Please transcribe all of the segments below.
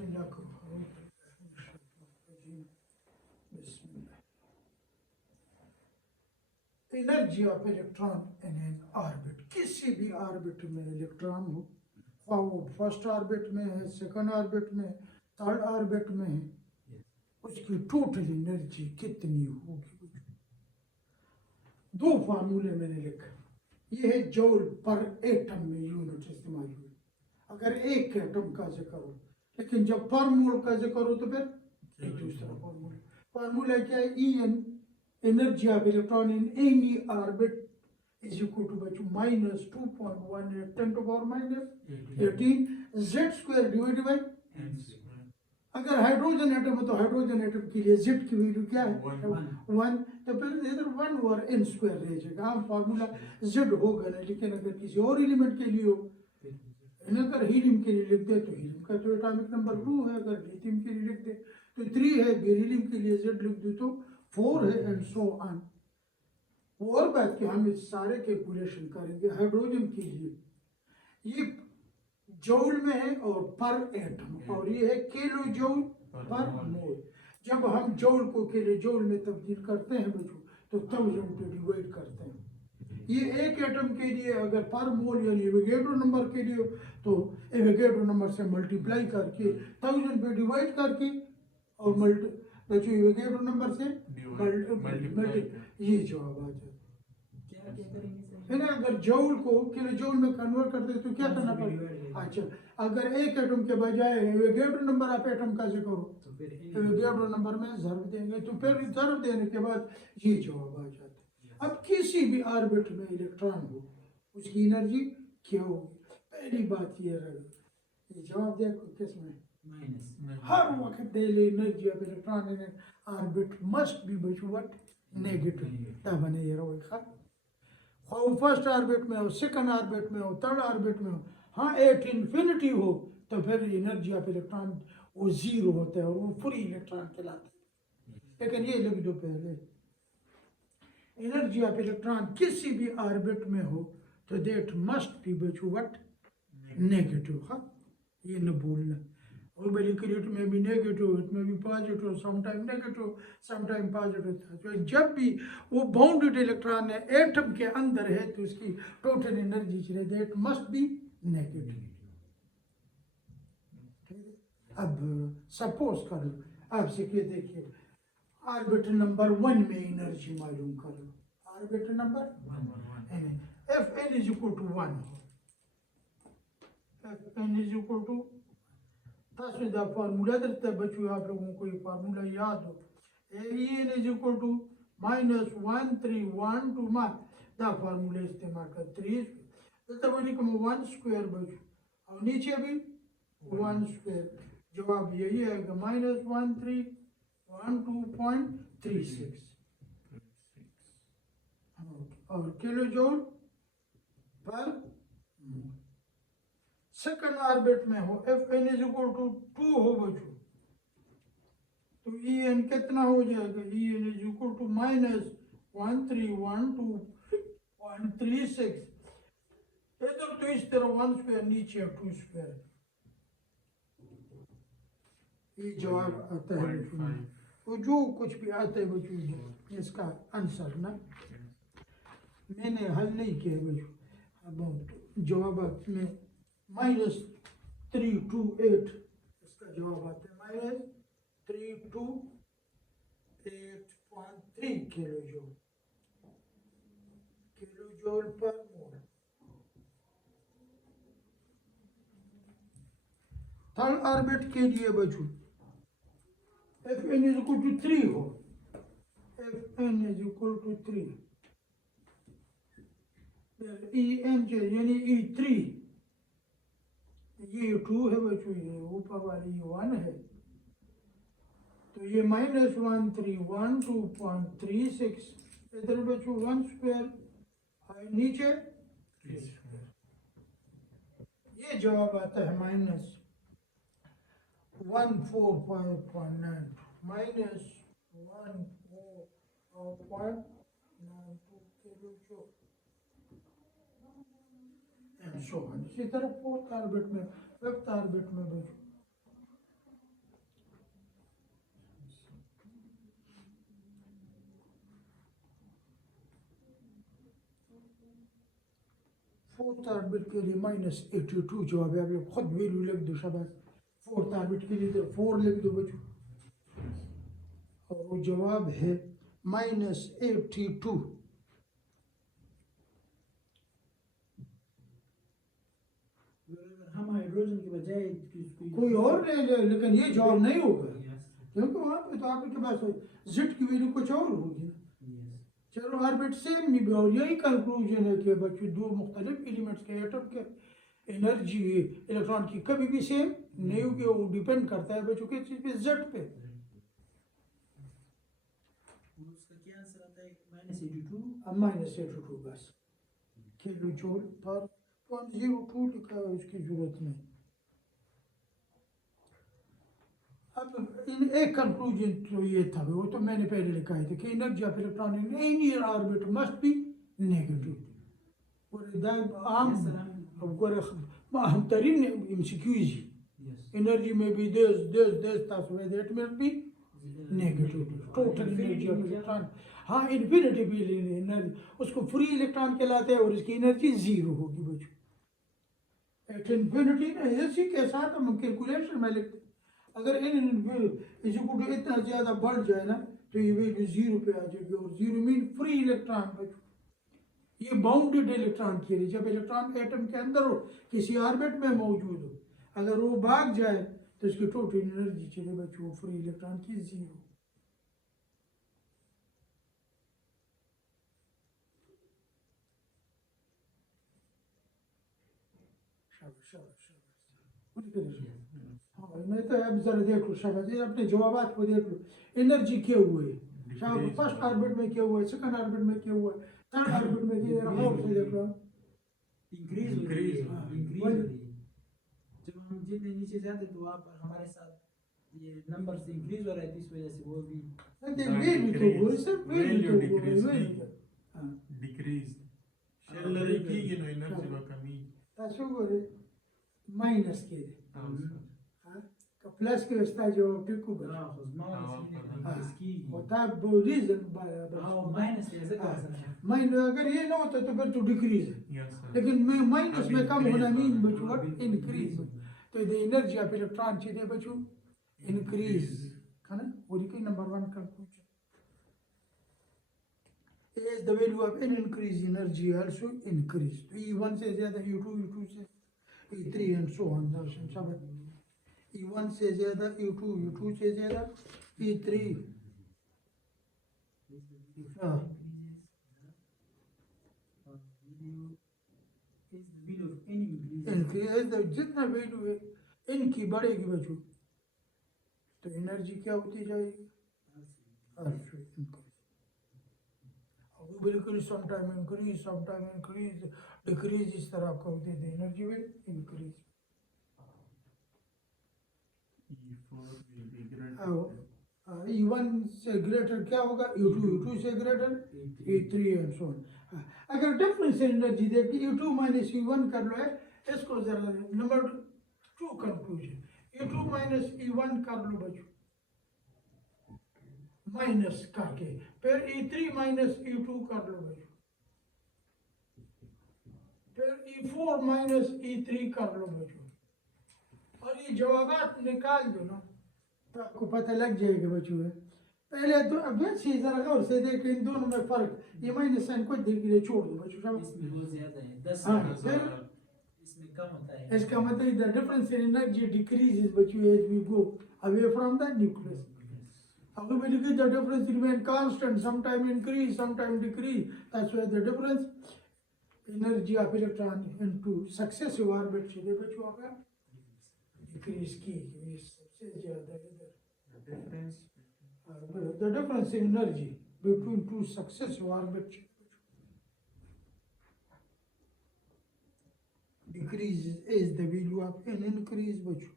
बिस्मिल्लाह करो। Energy of electron in an orbit, किसी भी ऑर्बिट में इलेक्ट्रॉन हो, वो फर्स्ट ऑर्बिट में है, सेकंड ऑर्बिट में, थर्ड ऑर्बिट में है, उसकी टोटल एनर्जी कितनी होगी। दो फार्मूले मैंने लिखे, ये है जूल पर एटम में यूनिट इस्तेमाल हुई अगर एक एटम का जिक्र हो, लेकिन जब पर मोल का जिक्र हो तो फिर एक दूसरा फार्मूला। फार्मूला क्या है? E n energy of electron in any orbit is equal to बच्चों minus 2.18 10 to power minus 18 z square divided by n square। अगर हाइड्रोजन एटम है तो हाइड्रोजन एटम के लिए z की वैल्यू क्या है? 1। तो फिर इधर 1 और n स्क्वायर रह जाएगा। हम फार्मूला z होगा ना, लेकिन अगर किसी और एलिमेंट के लिए हो, अगर हीलियम के लिए लिख दे तो हीलियम का तो एटॉमिक नंबर 2 है, अगर लिथियम के लिए लिख दे तो 3 है, बेरिलियम के लिए z लिख दे तो 4 है, एंड सो ऑन। और बात कि हम इस सारे कैलकुलेशन करेंगे हाइड्रोजन के लिए, ये जूल में है और पर एटम, और ये है किलो जूल पर मोल। जब हम जूल को किलो जूल में तब्दील करते हैं बच्चों तो 1000 पे डिवाइड करते हैं। ये एक एटम के लिए अगर पर मोल यानी एवोगैड्रो नंबर के लिए तो एवोगैड्रो नंबर से मल्टीप्लाई करके 1000 पे डिवाइड करके और बच्चों एवोगैड्रो नंबर से मल्टी, ये जवाब आ जाए। है ना, अगर जूल को किलो जूल में कन्वर्ट करते तो क्या करना पड़ेगा? अच्छा, अगर एक एटम के बजाय एवोगैड्रो नंबर ऑफ एटम का जिक्र हो तो एवोगैड्रो नंबर में ज़र्ब देंगे, तो फिर ज़र्ब देने के बाद ये जवाब आ जाता है। अब किसी भी ऑर्बिट में इलेक्ट्रॉन हो उसकी एनर्जी क्या होगी? पहली बात ये रही, ये जवाब देखो किसमें माइनस। हर वक्त daily energy of electron in orbit must be what? Negative. तब बने ये रहो खा और फर्स्ट ऑर्बिट में हो, सेकंड ऑर्बिट में हो, थर्ड ऑर्बिट में हो, हाँ एट इन्फिनिटी हो तो फिर एनर्जी ऑफ इलेक्ट्रॉन वो जीरो होता है और वो फ्री इलेक्ट्रॉन कहलाता है। लेकिन ये लिख दो पहले, एनर्जी ऑफ इलेक्ट्रॉन किसी भी ऑर्बिट में हो तो that must be what? Negative. हाँ, ये न भूलना। और मोलिक्यूलर में भी नेगेटिव, इसमें भी positive, sometime negative sometime positive था। तो जब भी वो बाउंडेड इलेक्ट्रॉन है एटम के अंदर है तो उसकी total energy that must be negative. अब सपोज करो आपसे क्या, देखिए ऑर्बिटल नंबर 1 में एनर्जी मालूम करो। Orbital number F N is equal to 1, F N is equal to तासुदा फार्मूला देता है बच्चों, आप लोगों को ये फार्मूला याद हो, A N is equal to -1312 मार दा फार्मूला इस्तेमाल कर 3 तो बड़ी कम 1 स्क्वायर बच्चों, और नीचे भी 1 स्क्वायर। जवाब यही आएगा -1312.36 और किलो जूल पर मोल। सेकंड ऑर्बिट में हो, if N is equal to 2 हो बच्चों, तो ई एन कितना हो जाएगा? E n is equal to -1312.36। इधर तो इस तरह 1 स्क्वायर, नीचे 2 स्क्वायर। ये जवाब आता है वो जो कुछ भी आता है बच्चों इसका आंसर ना मैंने हल नहीं किया बच्चों। अब जवाब में -328 इसका जवाब आता है -328.3 किलो जूल पर मोल। थर्ड ऑर्बिट के लिए बच्चों if N is equal to 3 हो, if N is equal to 3, E n यानी E3, ये 2 है बच्चों, ये ऊपर वाली 1 है, तो ये -1312.36 इधर बच्चों 1 स्क्वायर नीचे 3 स्क्वायर। ये जवाब आता है -145.9 -145.92 किलो जूल। इसी तरह फोर्थ ऑर्बिट में, फिफ्थ ऑर्बिट में बच्चों फोर्थ ऑर्बिट के लिए -82 जवाब है। आप लोग खुद वैल्यू लिख दो शाबाश। फोर्थ ऑर्बिट के लिए तो 4 लिख दो बच्चों, और वो जवाब है -82। हम हाइड्रोजन के बजाय कोई और ले ले, लेकिन ये जवाब नहीं होगा, क्योंकि वहाँ पे तो आपके पास जेड की वैल्यू कुछ और होगी। चलो ऑर्बिट सेम नहीं भी, और यही कंक्लूजन है कि बच्चों दो मुख्तलिफ एलिमेंट्स के एटम के एनर्जी इलेक्ट्रॉन की कभी भी सेम नहीं होगी। वो डिपेंड करता है बच्चों किस चीज़ पे, जेड पे। उसका क्या आंसर आता है? -82। अब -82 बस, किलो जूल पर 0.02 लिखा है, उसकी जरूरत नहीं। अब इन एक कंक्लूजन तो ये था, वो तो मैंने पहले लिखा है कि energy of electron in any orbit must be negative. और आम अहम तरीन एमसीक्यूज एनर्जी में भी देश that must be negative total energy of electron. हाँ, इन्फिनिटी भी एनर्जी, उसको फ्री इलेक्ट्रॉन कहलाते हैं और इसकी एनर्जी 0 होगी बच्चों। एट इन्फिनिटी इसी के साथ हम कैलकुलेशन में लिखते, अगर इनको इतना ज़्यादा बढ़ जाए ना तो ये वैल्यू 0 पे आ जाएगी, और 0 मीन फ्री इलेक्ट्रॉन बच्चों। ये बाउंडेड इलेक्ट्रॉन के लिए, जब इलेक्ट्रॉन एटम के अंदर हो, किसी ऑर्बिट में मौजूद हो, अगर वो भाग जाए तो इसकी टोटल एनर्जी चले बच्चों फ्री इलेक्ट्रॉन की 0। हाँ, मैं तो अब जरा देख लो शाबाश, अपने जवाबात को देख लो। एनर्जी क्या हुआ है शाबाश, फर्स्ट ऑर्बिट में क्या हुआ है, सेकंड ऑर्बिट में क्या हुआ है, थर्ड ऑर्बिट में क्या है, और से देख लो। इंक्रीज हो रही है। जब हम जितने नीचे जाते तो आप हमारे साथ ये नंबर से इंक्रीज हो रहा है, इस वजह से वो भी डिक्रीज शेलरी की गिनो एनर्जी वा कमी माइनस के का प्लस के रास्ता जो टिकू बना होता है रीजन माइनस। अगर ये ना होता तो फिर तो डिक्रीज है, लेकिन मैं माइनस में कम होना मीन बच्चों व्हाट इंक्रीज। तो द एनर्जी ऑफ इलेक्ट्रॉन चाहिए बच्चों इंक्रीज है ना, और ये नंबर 1 conclusion is the value of an increase energy also increase। तो E1 से ज्यादा E2, E2 से E3 and so on। E1 से ज्यादा E2, E2 से ज्यादा E3। इंक्रीज जितना वैल्यू है इनकी बढ़ेगी बच्चों तो एनर्जी क्या होती जाएगी, बिल्कुल समटाइम इंक्रीज डिक्रीज, इस तरह आपको होती है एनर्जी विल इंक्रीज। E1 से ग्रेटर क्या होगा, E2, E2 से greater E3 and so on. अगर डिफरेंस एनर्जी देख E2 माइनस E1 कर लो है, इसको जरा नंबर 2 कंक्लूजन E2 माइनस E1 कर लो बच्चों माइनस करके, फिर E3 माइनस E2 कर लो बच्चों, फिर E4 माइनस E3 कर लो बच्चों, और ये जवाबात निकाल दो ना तो आपको पता लग जाएगा बच्चों। पहले तो अभ्यास ही जरा गौर से देख इन दोनों में फर्क, ये माइनस साइन कुछ देर के लिए छोड़ दो बच्चों। इसमें बहुत ज्यादा है 10 फिर इसमें कम होता है। इसका मतलब the difference in energy decreases बच्चों as we go away from the nucleus. Although we look at the difference remain constant, sometime increase, sometime decrease. That's why the difference energy of electron into successive orbits से बच्चों आपका decrease की सबसे ज़्यादा इधर the difference in energy between two successive orbits decreases is the value of an increase बच्चों।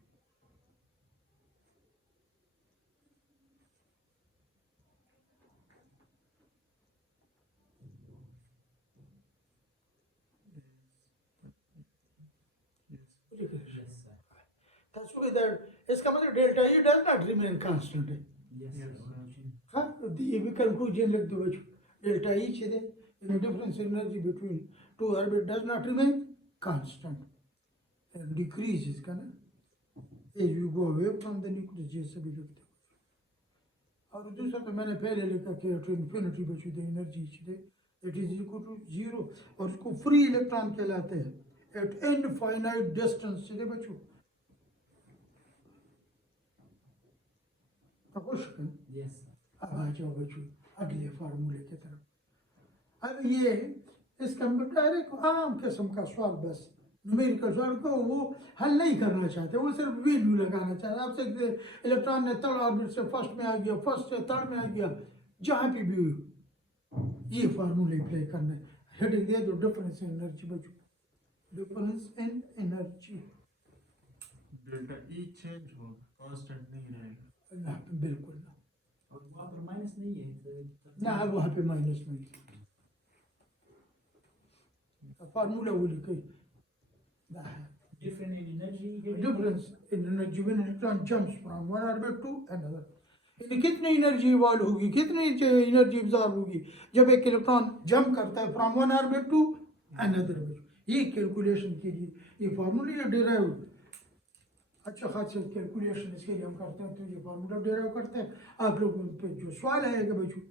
That's why that इसका मतलब delta E does not remain constant है। हाँ, तो ये भी कंक्लूजन लिख दो बच्चों, डेल्टा E छेदे in difference energy between two orbit does not remain constant and decreases का ना as you go away from the nucleus जैसे भी लिखते हो। और दूसरा तो मैंने पहले लिखा कि at infinity बची the energy today it is equal to 0 और उसको free electron कहलाते हैं at infinite distance today बचो खुश है। Yes. अब आ जाओ बच्चों अगले फार्मूले की तरफ। अब ये इसका डायरेक्ट आम किस्म का सवाल बस न्यूमेरिकल सवाल को वो हल नहीं करना चाहते, वो सिर्फ वैल्यू लगाना चाहते हैं। आप सकते इलेक्ट्रॉन ने थर्ड ऑर्बिट से फर्स्ट में आ गया, फर्स्ट से थर्ड में आ गया, जहाँ पे भी ये फार्मूले अप्लाई करना है। हेडिंग दे दो डिफरेंस इन एनर्जी बच्चों, difference in energy. Delta E change होगा, कांस्टेंट नहीं रहेगा। ना बिल्कुल ना, और वहाँ पर माइनस नहीं है ना वहाँ पे माइनस नहीं, फार्मूला वो लिखे different in energy difference in energy when electron jumps from one orbit to another। यानी कितनी एनर्जी इवॉल्व होगी, कितनी एनर्जी एब्जॉर्ब होगी जब एक इलेक्ट्रॉन जंप करता है from one orbit to another. ये कैलकुलेशन के लिए ये फार्मूला डिराइव अच्छा खासा कैलकुलेशन इसके लिए हम करते हैं, तो ये फार्मूला डिराइव करते हैं। आप लोगों पे जो सवाल आएगा बच्चों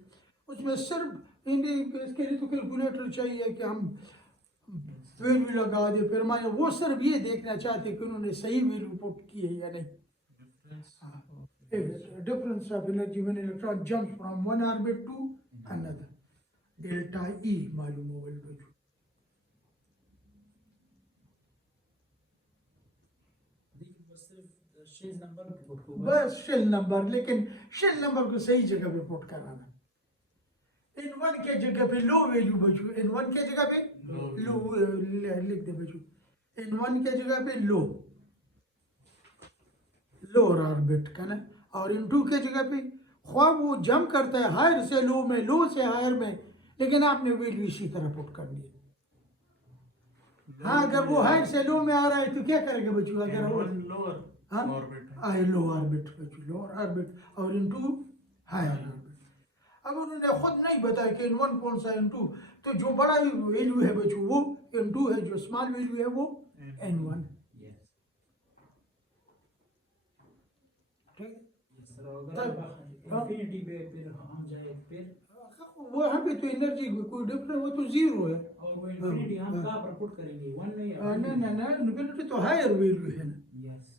उसमें सिर्फ इसके लिए तो कैलकुलेटर चाहिए कि हम वैल्यू लगा दे, फिर मैं वो सिर्फ ये देखना चाहते कि उन्होंने सही वैल्यू पुट की है या नहीं। Difference of energy when electron jumps from one orbit to another, delta E मालूम होगा बच्चों। शेल नंबर बस शेल नंबर, लेकिन शेल नंबर को सही जगह पे पुट कराना। इन वन के जगह पे लो वैल्यू बच्चों, इन वन के जगह पे लो लिख दे बच्चों, इन वन के जगह पे लो लोअर ऑर्बिट का ना, और इन टू के जगह पे ख्वाब वो जंप करता है हायर से लो में, लो से हायर में, लेकिन आपने वैल्यू इसी तरह पुट कर ली। हाँ अगर वो हायर से लो में आ रहा है तो क्या करेंगे बच्चों, अगर वो लोअर हाँ ऑर्बिट लो ऑर्बिट बच्चों, लोअर ऑर्बिट और इन टू हायर ऑर्बिट। अब उन्होंने खुद नहीं बताया कि इन वन कौन सा इन टू, तो जो बड़ा वैल्यू है बच्चों वो इन टू है, जो स्मॉल वैल्यू है वो एन वन। ठीक है, इंफिनिटी पे फिर हम जाए फिर वहाँ पे तो एनर्जी कोई डिफरेंस, वो तो जीरो है। और वो इंफिनिटी हम कहाँ पर पुट करेंगे, वन में या ना इन्फिनिटी तो हायर वैल्यू है ना। यस।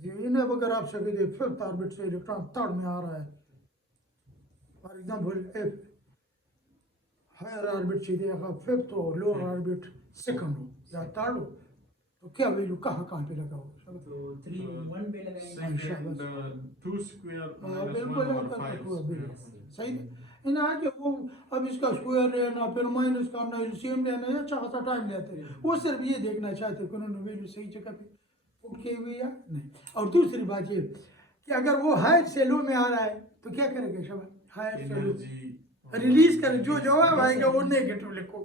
इन्हें अगर आप सके थे फिफ्थ ऑर्बिट से इलेक्ट्रॉन थर्ड में आ रहा है, for example if higher orbit से देखा फिफ्थ हो, लोअर ऑर्बिट सेकंड हो या थर्ड हो, तो क्या वैल्यू कहाँ पे लगा हो? तो 3 1 पे लगाएंगे, टू स्क्वायर बिल्कुल सही है। इन आगे वो अब इसका स्क्वायर लेना फिर माइनस करना एलसीएम लेना या अच्छा खासा टाइम लेते हैं, वो सिर्फ ये देखना चाहते हैं कि उन्होंने वैल्यू सही जगह पे पुट की हुई या नहीं। और दूसरी बात ये कि अगर वो हायर से लो में आ रहा है तो क्या करेंगे शबा, हायर से लो रिलीज कर, जो जवाब आएगा वो नेगेटिव लिखो,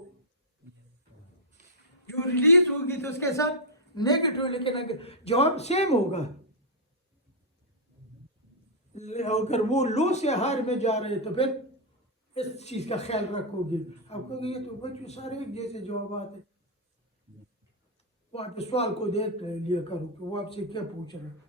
जो रिलीज होगी तो उसके साथ नेगेटिव, लेकिन अगर जवाब सेम होगा, अगर वो लो से हायर में जा रहे तो फिर इस चीज का ख्याल रखोगे। आप कहोगे ये तो बच्चों सारे एक जैसे जवाब आते, वो आप सवाल को देख लिया करो कि वो आपसे क्या पूछ रहे हैं।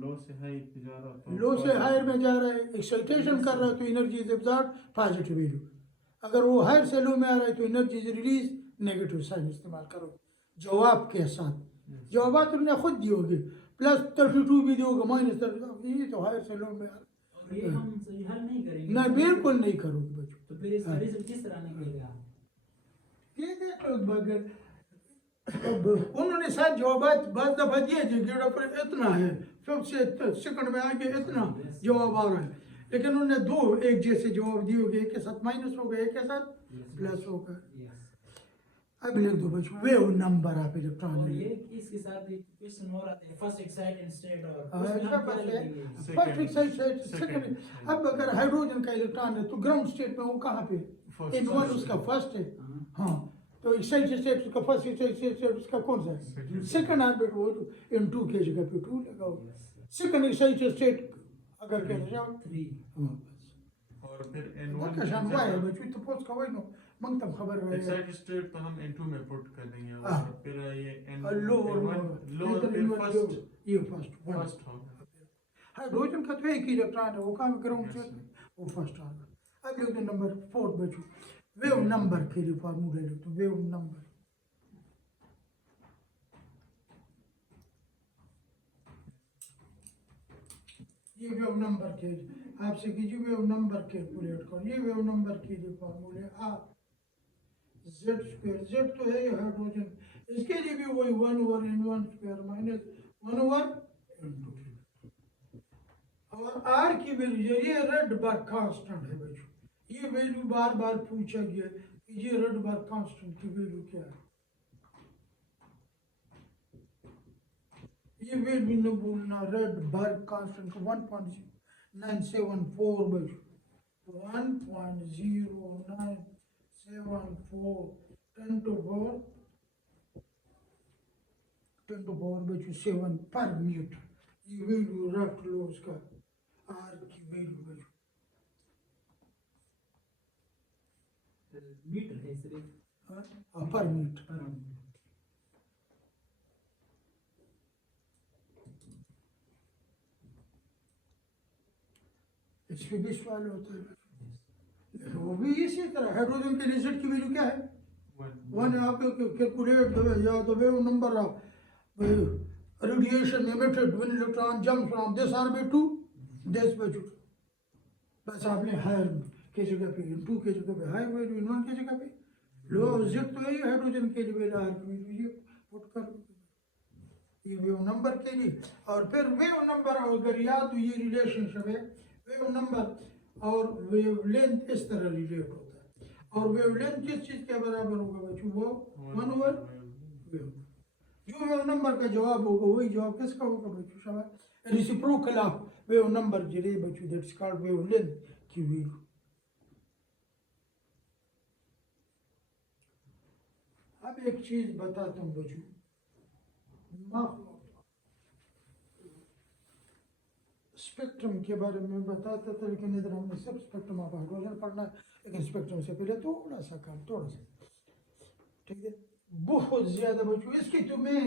लो से हाई जा रहा है, लो से हायर में जा रहा है, एक्साइटेशन कर रहा है तो energy is absorb positive value. अगर वो हायर से लो में आ रहा है तो energy is release negative sign इस्तेमाल करो जवाब के साथ। जवाब तुमने खुद दियोगे, +32 भी दोगे, -32, ये तो हायर से लो में आ रहा है। और ये हम सही हल नहीं करेंगे ना बिल्कुल नहीं करोगे बच्चों। तो फिर इसका रिजल्ट किस तरह निकलेगा? ये देखो बगैर अब उन्होंने शायद जवाब बहुत दफा दिए थे कि इतना है, फिफ्थ से सेकंड में आके इतना जवाब आ रहा है, लेकिन उन्होंने दो एक जैसे जवाब दिए होंगे, एक के साथ माइनस होगा, एक के साथ प्लस होगा। अब लिख दो बच्चों वेव नंबर ऑफ इलेक्ट्रॉन। और ये इसके साथ एक क्वेश्चन और आता है, फर्स्ट एक्साइटेड स्टेट और उसमें हम क्या लिखेंगे? First excited second. अब अगर हाइड्रोजन का इलेक्ट्रॉन है तो ग्राउंड स्टेट में वो कहाँ पे, इन वन उसका फर्स्ट है, हाँ तो एक्साइटेड स्टेट उसका फर्स्ट एक्साइटेड स्टेट उसका कौन सा है? सेकंड ऑर्बिट वो n2 की जगह पे 2 लगाओ। सेकंड एक्साइटेड स्टेट अगर कह रहे हो 3 और फिर वो n1 कशान हुआ है बच्चों तो पोस्ट का वही नो मंगतम खबर है एक्साइटेड स्टेट तो हम n2 में पुट कर देंगे हाँ। और फिर ये लोअर लोअर फिर फर्स्ट ये फर्स्ट फर्स्ट होगा। हाइड्रोजन का तो एक ही इलेक्ट्रॉन है वो काम ग्राउंड Yes, से sir. वो फर्स्ट आ गया। अब लिख दो नंबर 4 बच्चों वेव नंबर के लिए फार्मूला लिख दो वेव नंबर ये वेव नंबर के आपसे कीजिए वेव नंबर कैलकुलेट करो। ये वेव नंबर के लिए फार्मूले आ जेड स्क्वायर जेड तो है ये हाइड्रोजन इसके लिए भी वही 1/n1 स्क्वायर माइनस 1/n2 और आर की वैल्यू ये रेड बार कांस्टेंट है बच्चों। ये वैल्यू बार बार पूछा गया कि ये रेड बार कांस्टेंट की वैल्यू क्या है। ये वैल्यू न भूलना रेड बार कांस्टेंट 1.974 बच्चों 1.0974 10 to power बच्चों 7 पर मीटर। ये वैल्यू रख लो उसका आर की वैल्यू बच्चों मीटर है सिर्फ पर मीटर। पर इसमें भी सवाल होता है वो भी इसी तरह हाइड्रोजन के लिए जेड की वैल्यू क्या है 1 आप कैलकुलेट या the wave number of radiation emitted when electron jumps from this orbit to this bachut बस आपने हायर की जगह पे n2 की जगह पे हायर वैल्यू n1 की जगह पे लो जेड तो यही हाइड्रोजन के लिए वैल्यू आर की वैल्यू ये पुट कर ये वेव नंबर के लिए। और फिर वेव नंबर अगर याद ये रिलेशनशिप है वेव नंबर और वेव लेंथ इस तरह रिलेट होता है और वेव लेंथ किस चीज के बराबर होगा बच्चों वो 1/वेव जो वेव नंबर का जवाब होगा वही जवाब किसका होगा बच्चों शाबाश रेसिप्रोकल ऑफ वेव नंबर जरे बच्चों दैट्स कॉल्ड वेव लेंथ की वैल्यू। अब एक चीज बताता हूँ बच्चों स्पेक्ट्रम के बारे में बताता था लेकिन इधर हमने सब स्पेक्ट्रम ऑफ हाइड्रोजन पढ़ना लेकिन स्पेक्ट्रम से पहले थोड़ा सा काम थोड़ा सा ठीक है बहुत ज्यादा बच्चों इसकी तुम्हें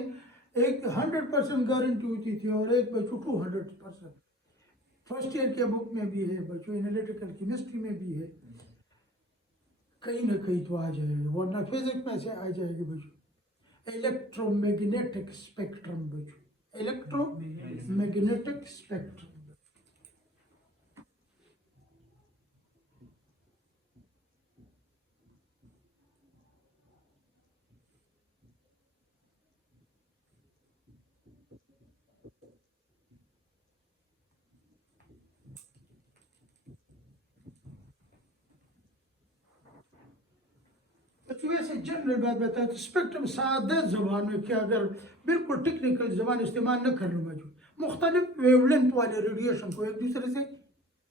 एक 100% गारंटी होती थी और एक बच्चों 200% फर्स्ट ईयर के बुक में भी है बच्चों एनालिटिकल केमिस्ट्री में भी है कहीं ना कहीं तो आ जाएगी वरना फिजिक्स में से आ जाएगी बच्चों इलेक्ट्रोमैग्नेटिक स्पेक्ट्रम बच्चों इलेक्ट्रोमैग्नेटिक स्पेक्ट्रम वैसे जनरल बात बताए तो स्पेक्ट्रम सादा जबान में क्या अगर बिल्कुल टेक्निकल जबान इस्तेमाल न कर लूँ मुख्तलिफ वेवलेंथ वाले रेडिएशन को एक दूसरे से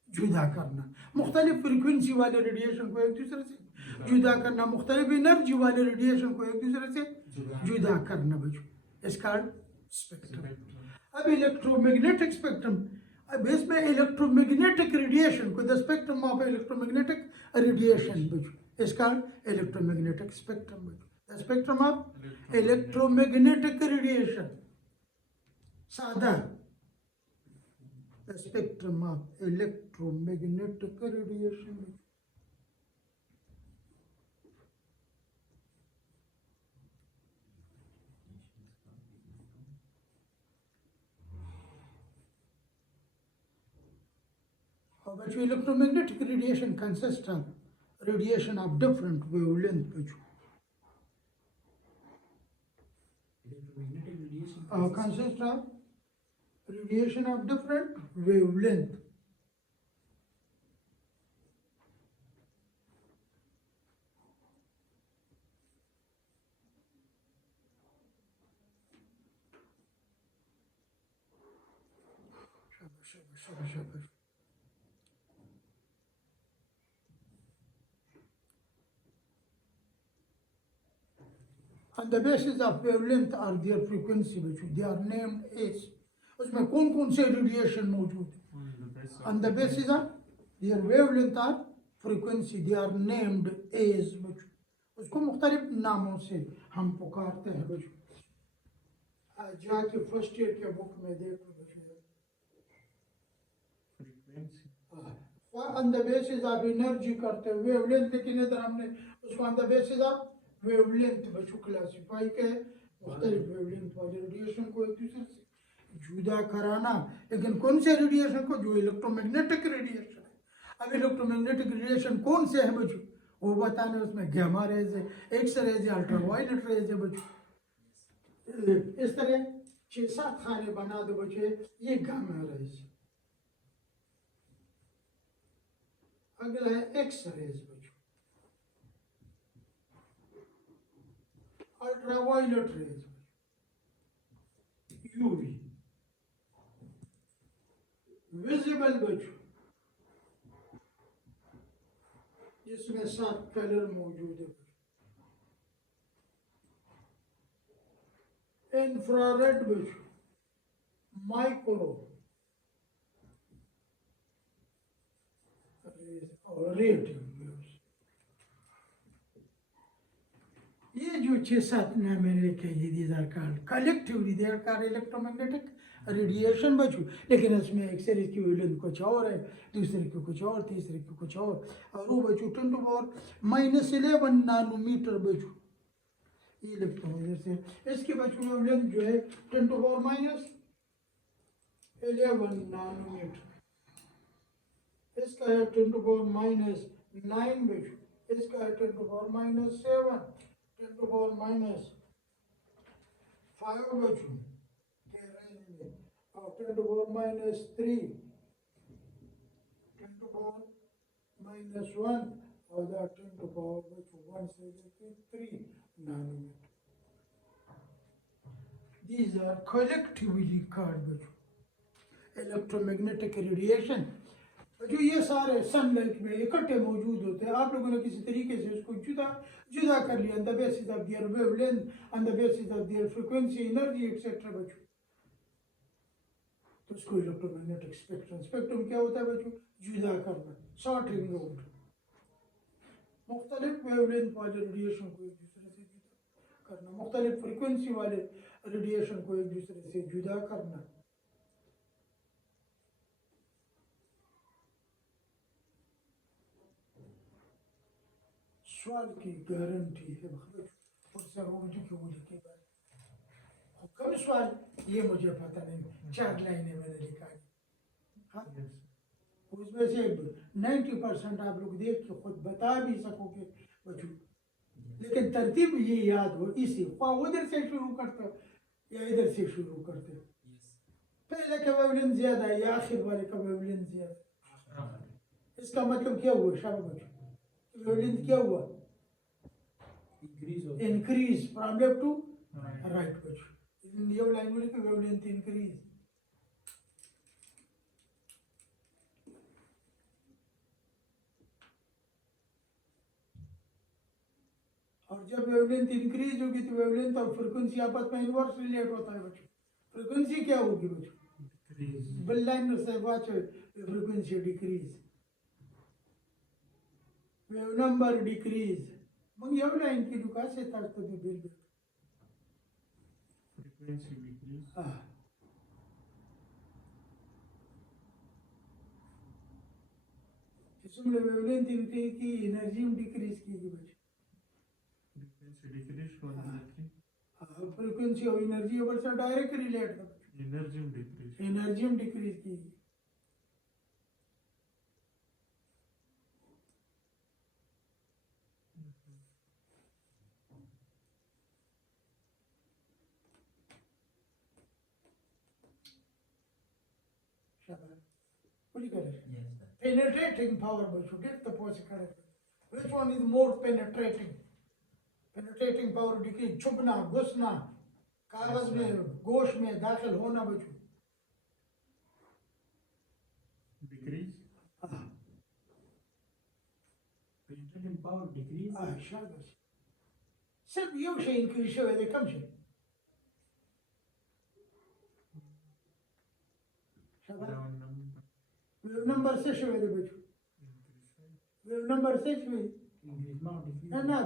जुदा करना मुख्तलिफ फ्रिक्वेंसी वाले रेडिएशन को एक दूसरे से जुदा करना मुख्तलिफ एनर्जी वाले रेडिएशन को एक दूसरे से जुदा करना बच्चों इसका स्पेक्ट्रम। अब इलेक्ट्रोमैग्नेटिक स्पेक्ट्रम अब इसमें इलेक्ट्रोमैग्नेटिक रेडिएशन को the spectrum of electromagnetic radiation बच्चों is called electromagnetic spectrum. The spectrum of electromagnetic radiation. Sada. The spectrum of electromagnetic radiation. But electromagnetic radiation consists of radiation of different wavelength electromagnetic radiation consists of radiation of different wavelength शाबाश on the basis of wavelength or their frequency बच्चों, they are named as. उसमें कौन कौन से रेडिएशन मौजूद है? On the basis of their wavelength or frequency, they are named as बच्चों, उसको मुख्तलिफ नामों से हम पुकारते हैं बच्चों. जाके फर्स्ट ईयर के बुक में देखो बच्चों. Frequency on the basis of energy करते हैं wavelength, लेकिन इधर हमने उसको on the basis of wavelength बच्चों क्लासिफाई किया है. मुख्तलिफ wavelength वाले रेडिएशन को एक दूसरे से जुदा कराना, लेकिन कौन से रेडिएशन को? जो इलेक्ट्रोमैग्नेटिक रेडिएशन है. अब इलेक्ट्रोमैग्नेटिक रेडिएशन कौन से है बच्चों? वो बताने. उसमें गैमा रेज है, एक्स रेज है, अल्ट्रावायलेट रेज है बच्चों. इस तरह 6-7 खाने बना दो बच्चे. ये गामा रेज. अगला है एक्स रेज बच्चों, अल्ट्रावायलेट रेज, यूवी, विजिबल बच्चों, जिसमें 7 कलर मौजूद है. इंफ्रारेड बच्चों, माइक्रो और रेडियो. ये जो 6-7 नाम मैंने लिखे हैं, these are called collectively they are called electromagnetic radiation बच्चों. लेकिन इसमें एक सीरीज की वेवलेंथ कुछ और है, दूसरे की कुछ और, तीसरे की कुछ और वो बच्चों 10⁻⁻11 नैनोमीटर बच्चों ये इलेक्ट्रोमैग्नेट से. इसके बच्चों वेवलेंथ जो है 10⁻11 नैनोमीटर. इसका है 10⁻⁹ बच्चों. इसका है 10⁻⁷, 10⁻⁵ बच्चों के रेंज में, और 10⁻⁻3, 10⁻⁻1 और 10⁻1 से 3 nanometre. These are collectively called बच्चों इलेक्ट्रोमैग्नेटिक रेडिएशन. जो ये सारे सनलाइट में इकट्ठे मौजूद होते हैं, आप लोगों ने किसी तरीके से उसको जुदा कर लिया on the basis of their wavelength, on the basis of their frequency, energy etc. बच्चों, तो उसको इलेक्ट्रोमैग्नेटिक स्पेक्ट्रम. स्पेक्ट्रम क्या होता है बच्चों? जुदा करना, सॉर्टिंग आउट. मुख्तलिफ वेवलेंथ वाले रेडिएशन को एक दूसरे से जुदा करना, मुख्तलिफ फ्रिक्वेंसी वाले रेडिएशन को एक दूसरे से जुदा करना. सवाल की गारंटी है और जरूरी की मुझे के बाद कम सवाल ये मुझे पता नहीं. 4 लाइनें मैंने लिखा है. हाँ, उसमें से 90% आप लोग देख के खुद बता भी सकोगे बच्चों, लेकिन तरतीब ये याद हो. इसी उधर से शुरू करते हो या इधर से शुरू करते हो? पहले का वेवलेंथ ज्यादा है या आखिर वाले का वेवलेंथ ज्यादा? इसका मतलब क्या हुआ शाबाश बच्चों? वेवलेंथ क्या हुआ? Increase from left to right बच्चों. ये लाइन बोले कि वेवलेंथ इंक्रीज. और जब वेवलेंथ इंक्रीज होगी तो वेवलेंथ और फ्रीक्वेंसी आपस में इनवर्स रिलेट होता है बच्चों. फ्रीक्वेंसी क्या होगी बच्चों? बल लाइन से बात है, frequency decrease, wave number decrease. मग ये लाइन की दुकान से तक तो बिल फ्रीक्वेंसी डिक्रीज. इसमें वेवलेंथ इंक्रीज की, एनर्जी डिक्रीज की बच्चों. फ्रीक्वेंसी डिक्रीज होने फ्रीक्वेंसी और एनर्जी ऊपर से डायरेक्ट रिलेट है. Energy decrease. एनर्जी डिक्रीज की. What do you get it? Yes, sir. Penetrating power बच्चों, get the point correct. Which one is more penetrating? Penetrating power decrease, छुपना, घुसना, कागज में, गोश में दाखिल होना बच्चों. डिक्रीज. Penetrating power decrease. शाबाश. صرف یو شی انکریز شوی دی کم شي شابه ویو نمبر څه شوی دی بچو ویو نمبر څه شوی دی increase ما decrease نه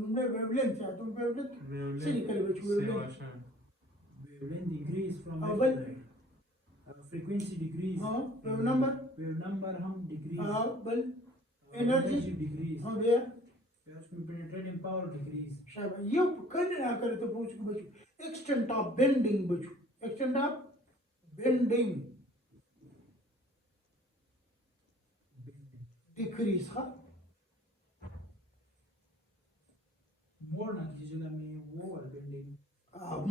لومړی ویولنت یا کوم ویولنت څه لیکلی بچو ویولنت wavelength decrease from او left بل to right. Frequency decrease ویو نمبر wave number هم decrease بل انرژي decrease بیا penetrating power decrease شابه یو کله نه کړی ته پوښتنه کو بچو extent of bending بچو extent of bending decrease ها more نتیجه में वो bending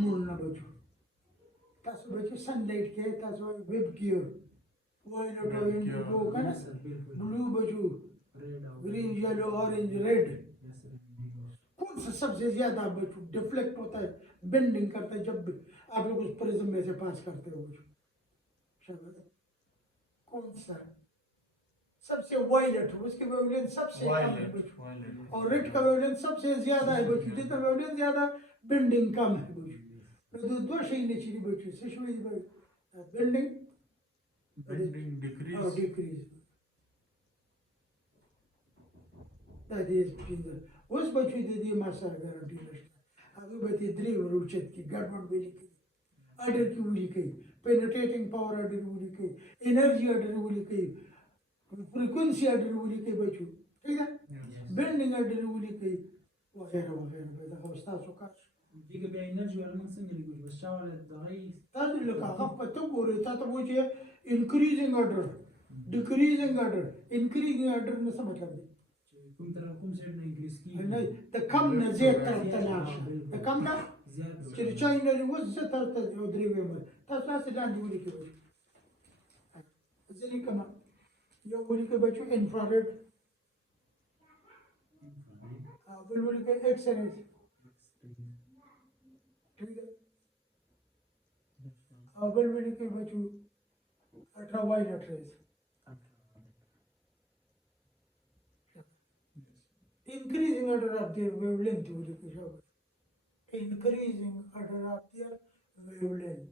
مول نه بچو تاسو بچو سنلایټ کې تاسو ویب کیو وایلټ او انډیګو کنه yes sir बिल्कुल ब्लू बचू red और green yellow orange red yes sir indigo कौन सा सबसे ज्यादा बचू डिफ्लेक्ट होता है बेंडिंग करता है जब आप लोग उस प्रिज्म में से पास करते हो बचू शाबाश कौन सा सबसे वायलेट उसके वेवलेंथ सबसे कम है बचू और रेड का वेवलेंथ सबसे ज्यादा है बचू जितना वेवलेंथ ज्यादा बेंडिंग कम है बचू तो दो शई ने चीज बचू situation bending Bending or decrease. decrease. That is the was but you did the master guarantee. Abu Bati Dre Ruchet, Gadman Viliki, Adder Kuliki, penetrating power at the Uliki, energy at the Uliki, frequency at the Uliki Bachu. Bending at the Uliki, whatever, the house starts to catch. दिखे बे एनर्जी वाला मन संग लिखो बस चावल दवाई Tadi look up at the Guru, Tatabuja, increasing order, decreasing order, increasing order in the summer. कुम तरह कुम सेट ने इंक्रीज की The come na zet talash. The come na ज्यादा China was zet driven. That's not the land you will. Zelikama. You will get you infrared. Will get excellent. Will get you ultraviolet rays. Increasing order of their wavelength will be shown. Increasing order of their wavelength.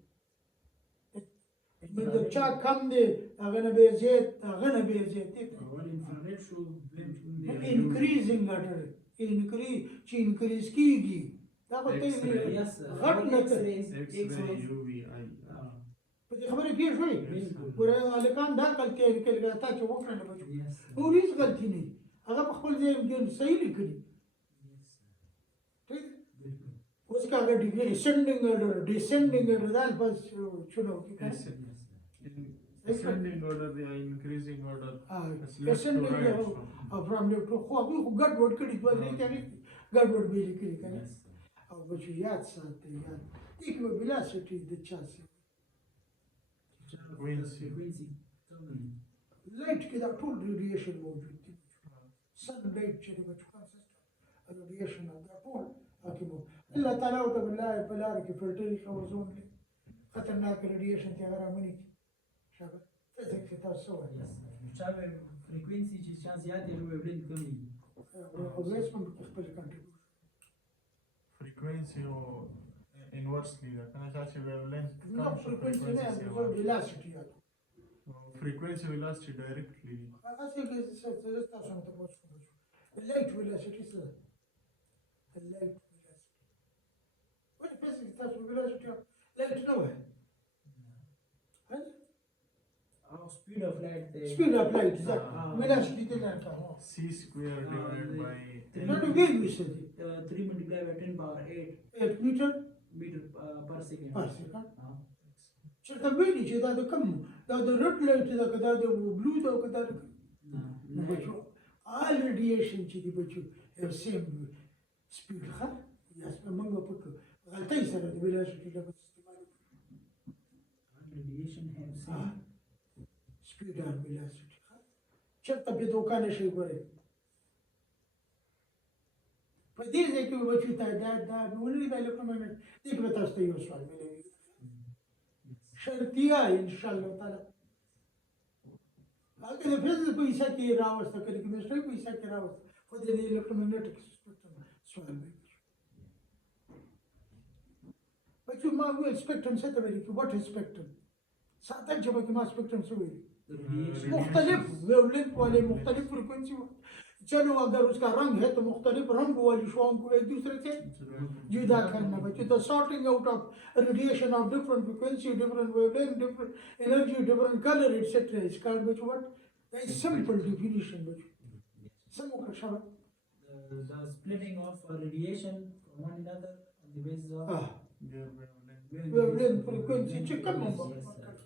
When the chalk come there, are gonna be a jet, are gonna be a jet. और infrared show blame Increasing order, increase kigi. That was taking yes sir غط x-rays X-ray, UVI. but the خبر كيف شوي ورا اللي كان داخل كل تاچ وقرا نبجو yes sir هو ليش غلطي ني هذا بخبل زي مجن صحيح لكني ठीक उसका अगर degree ascending order descending order that was चुनो Ascending order, the increasing order. It's left to ascending right. from left to हो अभी गट वोट करी तो नहीं क्या नहीं गट वोट भी लिखी क्या yes अब बच्चे याद साथ याद एक वो velocity the chance Frequency. Light के दा टोल रेडिएशन मौजूद थी sunlight चले बच्चों का रेडिएशन आता टोल आके वो अल्लाह ताला उठ बिल्ला पलार के फिल्टर का ओजोन ले खतरनाक रेडिएशन के अगर हमने शाबाश फिजिक्स के तासो है yes चाहे फ्रीक्वेंसी की चांस ज्यादा है वेवलेंथ कमी ऑलवेज from खपल contribution Frequency or inversely, the kind of wavelength no comes to frequency frequency. है वो velocity है Frequency velocity directly. ऐसे के से स्टेशन तो पहुंच को लाइट velocity से लाइट velocity वो फिजिक्स तासो velocity लाइट नो है और स्पीड ऑफ लाइट थे speed of light velocity के ना का C square divided by not a way we said 3 multiplied by 10 power 8 8 meter meter per second per second हाँ certa vedi c'è dato come dato red light da che dato blu da che dato हाँ बच्चों all radiation ci di बच्चों è sempre speed ha yes ma mango poco गलती से the velocity da इस्तेमाल रेडिएशन है हाँ speed and velocity ha certa भी दुकान है बड़े فدي زي كده بچو تا دا ولي دا لكم انا ديك بتاستي وصل من شرطيه ان شاء الله تعالى اگر فیض پیسہ کی راوست کر کے مستری پیسہ کی راوست خود دې لکه منټ سوال بچو ما ويل سبيكترم ستبريك وات سبيكترم ساعتك جبك ما سبيكترم سوي مختلف वेवलेंथ वाले मुख्तलिफ फ्रीक्वेंसी चलो अगर उसका रंग है तो मुख्तलिफ रंग वाली शुआओं को एक दूसरे से जुदा करना बच्चों तो sorting out of radiation of different frequency different wavelength different energy different colour etcetera is called बच्चों what that is simple definition बच्चों समझो का शब्द the splitting of radiation from one another on the basis of wavelength frequency chicken Yes, number sir.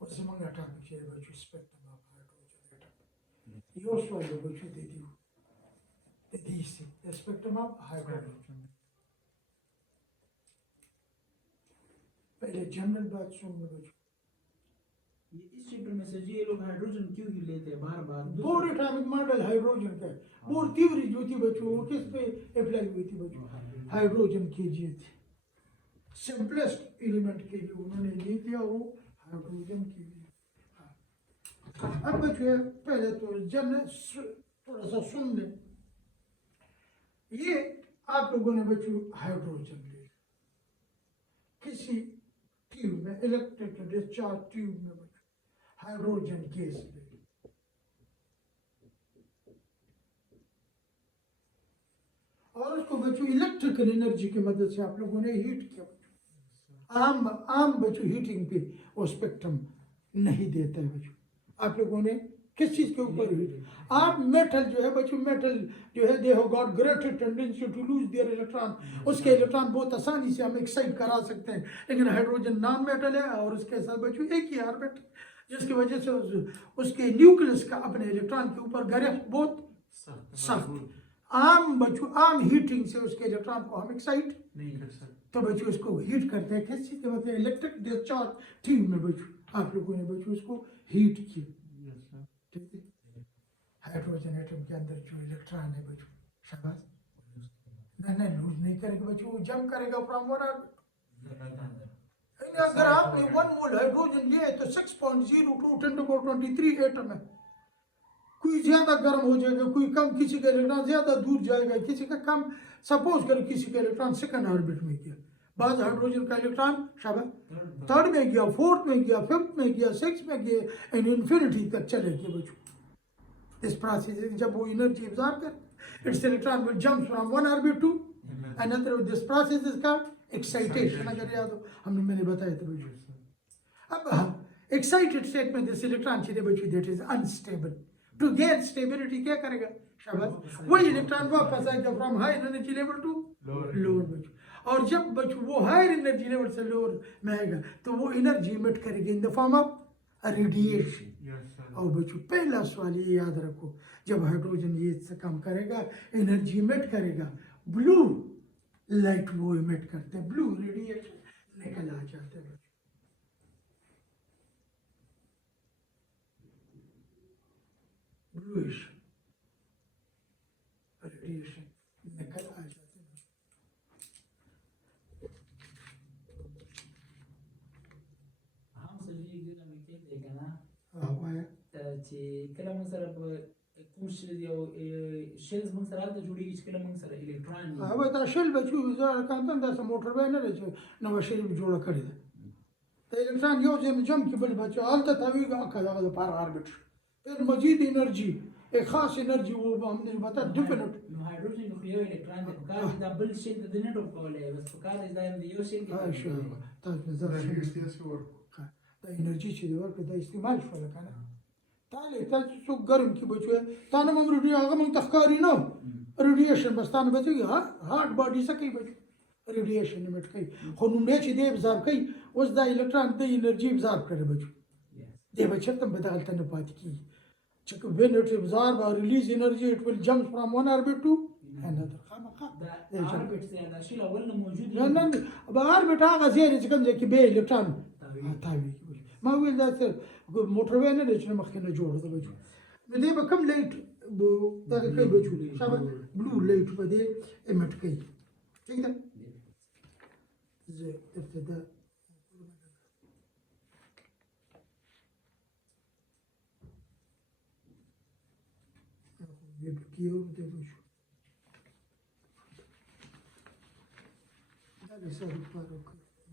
وسمعنا topic here बच्चों spectrum of hydrogen यो सवाल बच्चों दे दी से spectrum of hydrogen पहले जनरल बात सुन लो बच्चों इस चैप्टर में सर जी ये लोग हाइड्रोजन क्यों ही लेते हैं बार बार बोर एटॉमिक मॉडल हाइड्रोजन का है बोर थ्योरी जो थी बच्चों वो किस पे अप्लाई हुई थी बच्चों हाइड्रोजन के लिए थी सिंपलेस्ट एलिमेंट के लिए उन्होंने ली थी और वो हाइड्रोजन के लिए अब बच्चों पहले तो थोड़ा सा सुन ले ये आप लोगों ने बच्चों हाइड्रोजन ले किसी ट्यूब में इलेक्ट्रिक डिस्चार्ज ट्यूब में बच्चों हाइड्रोजन गैस ले और उसको बच्चों इलेक्ट्रिकल एनर्जी की मदद से आप लोगों ने हीट किया आम बच्चों हीटिंग पे वो स्पेक्ट्रम नहीं देता है बच्चों आप लोगों ने किस चीज के ऊपर हीट आप मेटल जो है बच्चों मेटल जो है they have got greater tendency to lose their electron उसके इलेक्ट्रॉन बहुत आसानी से हम एक्साइट करा सकते हैं लेकिन हाइड्रोजन नॉन मेटल है और उसके साथ बच्चों एक ही ऑर्बिट जिसकी वजह से उसके न्यूक्लियस का अपने इलेक्ट्रॉन के ऊपर ग्रिप बहुत सख्त आम बच्चों आम हीटिंग से उसके इलेक्ट्रॉन को हम एक्साइट नहीं कर सकते तो बच्चों इसको हीट करते हैं किस चीज के मतलब इलेक्ट्रिक डिस्चार्ज ट्यूब में बच्चों आप लोगों ने बच्चों इसको हीट किया ठीक है हाइड्रोजन एटम के अंदर जो इलेक्ट्रॉन है बच्चों शाबाश नहीं लूज नहीं करेगा बच्चों वो जम करेगा फ्रॉम वन ऑर्बिट अगर आपने 1 मोल हाइड्रोजन लिया है तो 6.02 10⁻23 एटम है कोई ज्यादा गर्म हो जाएगा कोई कम किसी का इलेक्ट्रॉन ज्यादा दूर जाएगा किसी का कम सपोज करो किसी का इलेक्ट्रॉन सेकंड ऑर्बिट में गया बाद हाइड्रोजन का इलेक्ट्रॉन शाबाश थर्ड में गया फोर्थ में गया फिफ्थ में गया सिक्स में गया एंड इन्फिनिटी तक चले गए बच्चों इस प्रोसेस जब वो एनर्जी एब्जॉर्ब कर its electron will jump from one orbit to another this process is called excitation अगर याद हो हमने मैंने बताया था बच्चों अब एक्साइटेड स्टेट में दिस इलेक्ट्रॉन चीजें बच्चों that is unstable to get stability क्या करेगा शाबाश वही इलेक्ट्रॉन वापस आएगा from high energy level to lower बच्चों और जब बच्चों वो हायर एनर्जी लेवल से लोअर में आएगा तो वो एनर्जी इमिट करेगी in the form of radiation और बच्चों पहला सवाल ये याद रखो जब हाइड्रोजन ये से काम करेगा एनर्जी इमिट करेगा ब्लू लाइट वो इमिट करते हैं ब्लू रेडिएशन निकल आ जाते हैं ब्लूइश रेडिएशन निकल आ जाते हैं हम सर जी गिर में के देगा ना हवाया چې کله موږ سره په کوم شی یو شیلز موږ سره د جوړیږي چې کله موږ سره الکترون هغه دا شل بچو زار کانتن دا موټر به نه لري نو شل جوړ کړی دا الکترون یو ځای جمع کې بل بچو حالت تاویږي کله د پار آربیټ پر مزید انرژي एक खास एनर्जी वो हमने बता डिफिनेट نو هایدروجن خو یو الکترون د کار دا بل شی د نه ټوپ کولای بس په کار دا یو شی ها شو تاسو زړه دا انرژي چې دی ورته د استعمال شو کنه ताले ताले सो गर्म की बचो है ताने मंग रेडियो आगा मंग तखकारी नो रेडिएशन बस ताने बचेगी हार्ट बॉडी से कई बचो रेडिएशन इमिट कई होनुंडे ची दे एब्जॉर्ब कई उस दा इलेक्ट्रॉन दे एनर्जी एब्जॉर्ब करे बचो दे बचो तम बदलता न पाती की चक व्हेन इट एब्जॉर्ब और release energy it will jump from one orbit to another खामखा دا آربیټ سے دا شیل اول نه موجود نه نه अब ऑर्बिट आगा زیری چې کوم ځای کې به इलेक्ट्रॉन تاوی ما ویل دا څه موټر وینه د چې مخکې نه جوړ ده بچو نو دې به کم لایټ دا کوي بچو شابه بلو لایټ په دې ایمټ کوي ٹھیک ده زه ابتدا ये कियो दे बचो अरे सर पर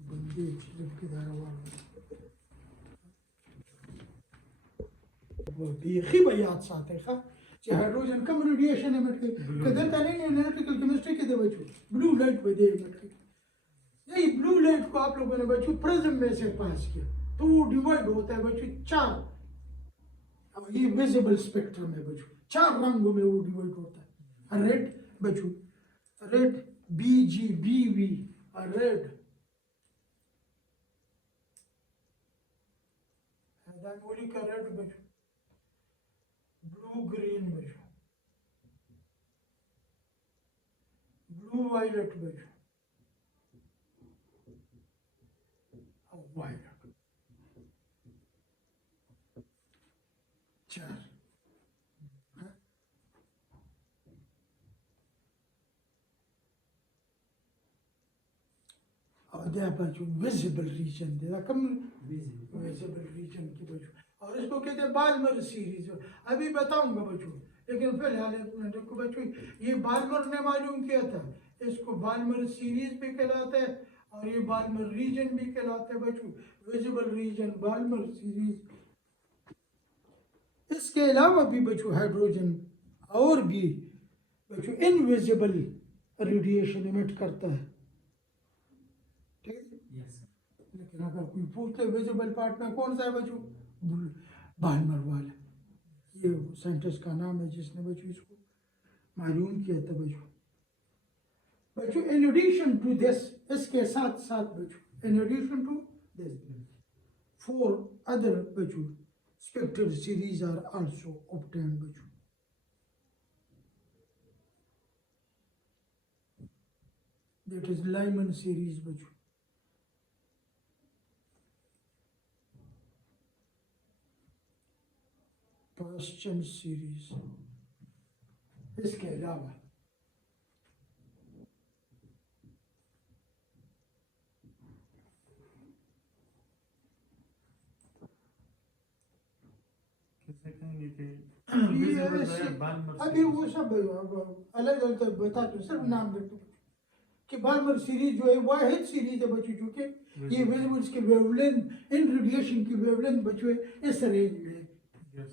बंदी लिख दारा वाला वो बेखी बयात साथे खा چې हाइड्रोजन कम रेडिएशन एमिट कोي कदर ته नहीं एनालिटिकल केमिस्ट्री के दे बच्चों ब्लू लाइट पे दे एमिट कोई यही ब्लू लाइट को आप लोगों ने बच्चों प्रिज्म में से पास किया तो वो डिवाइड होता है बच्चों चार अब ये विजिबल स्पेक्ट्रम है बच्चों चार रंगों में वो डिवाइड होता है रेड बच्चों रेड BGBV रेड हैदानोली का रेड बच्चों ब्लू ग्रीन बच्चों ब्लू वायलेट बच्चों वायलेट चार और दे बच्चों विजिबल रीजन दे कम विजिबल रीजन की बच्चों और इसको कहते हैं बाल्मर सीरीज अभी बताऊंगा बच्चों लेकिन फिलहाल देखो बच्चों ये बाल्मर ने मालूम किया था इसको बाल्मर सीरीज भी कहलाता है और ये बाल्मर रीजन भी कहलाता है बच्चों विजिबल रीजन बाल्मर सीरीज इसके अलावा भी बच्चों हाइड्रोजन और भी बच्चों इनविजिबल रेडिएशन इमिट करता है ठीक है लेकिन अगर कोई पूछते विजिबल पार्ट में कौन सा है बच्चों बाल्मर वाला ये साइंटिस्ट का नाम है जिसने बच्चों इसको मालूम किया था बच्चों इन एडिशन टू दिस इसके साथ साथ बच्चों in addition to this 4 other बच्चों spectral series are also obtained बच्चों that is Lyman series बच्चों Paschen series इसके अलावा किसे कहेंगे कि अभी वो सब अलग अलग बता दो सिर्फ नाम दे दो कि बाल्मर सीरीज जो है वाहिद सीरीज है बच्चों जो कि ये विजिबल्स की वेवलेंथ इन रेडिएशन की वेवलेंथ बच्चों इस रेंज में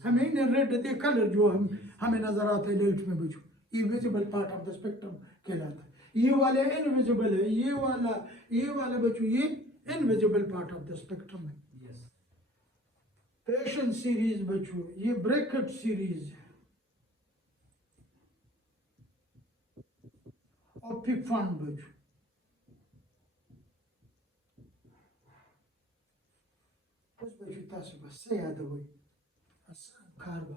हमें इन रेड दे कलर जो हमें नजर आता है लाइट में बच्चों ये visible part of the spectrum कहलाता है ये वाले इनविजिबल है ये वाला बच्चों ये invisible part of the spectrum है पेशन सीरीज बच्चों ये ब्रैकेट सीरीज है और पिफान बच्चों बस बच्चों तासे बस से याद हुई खारबा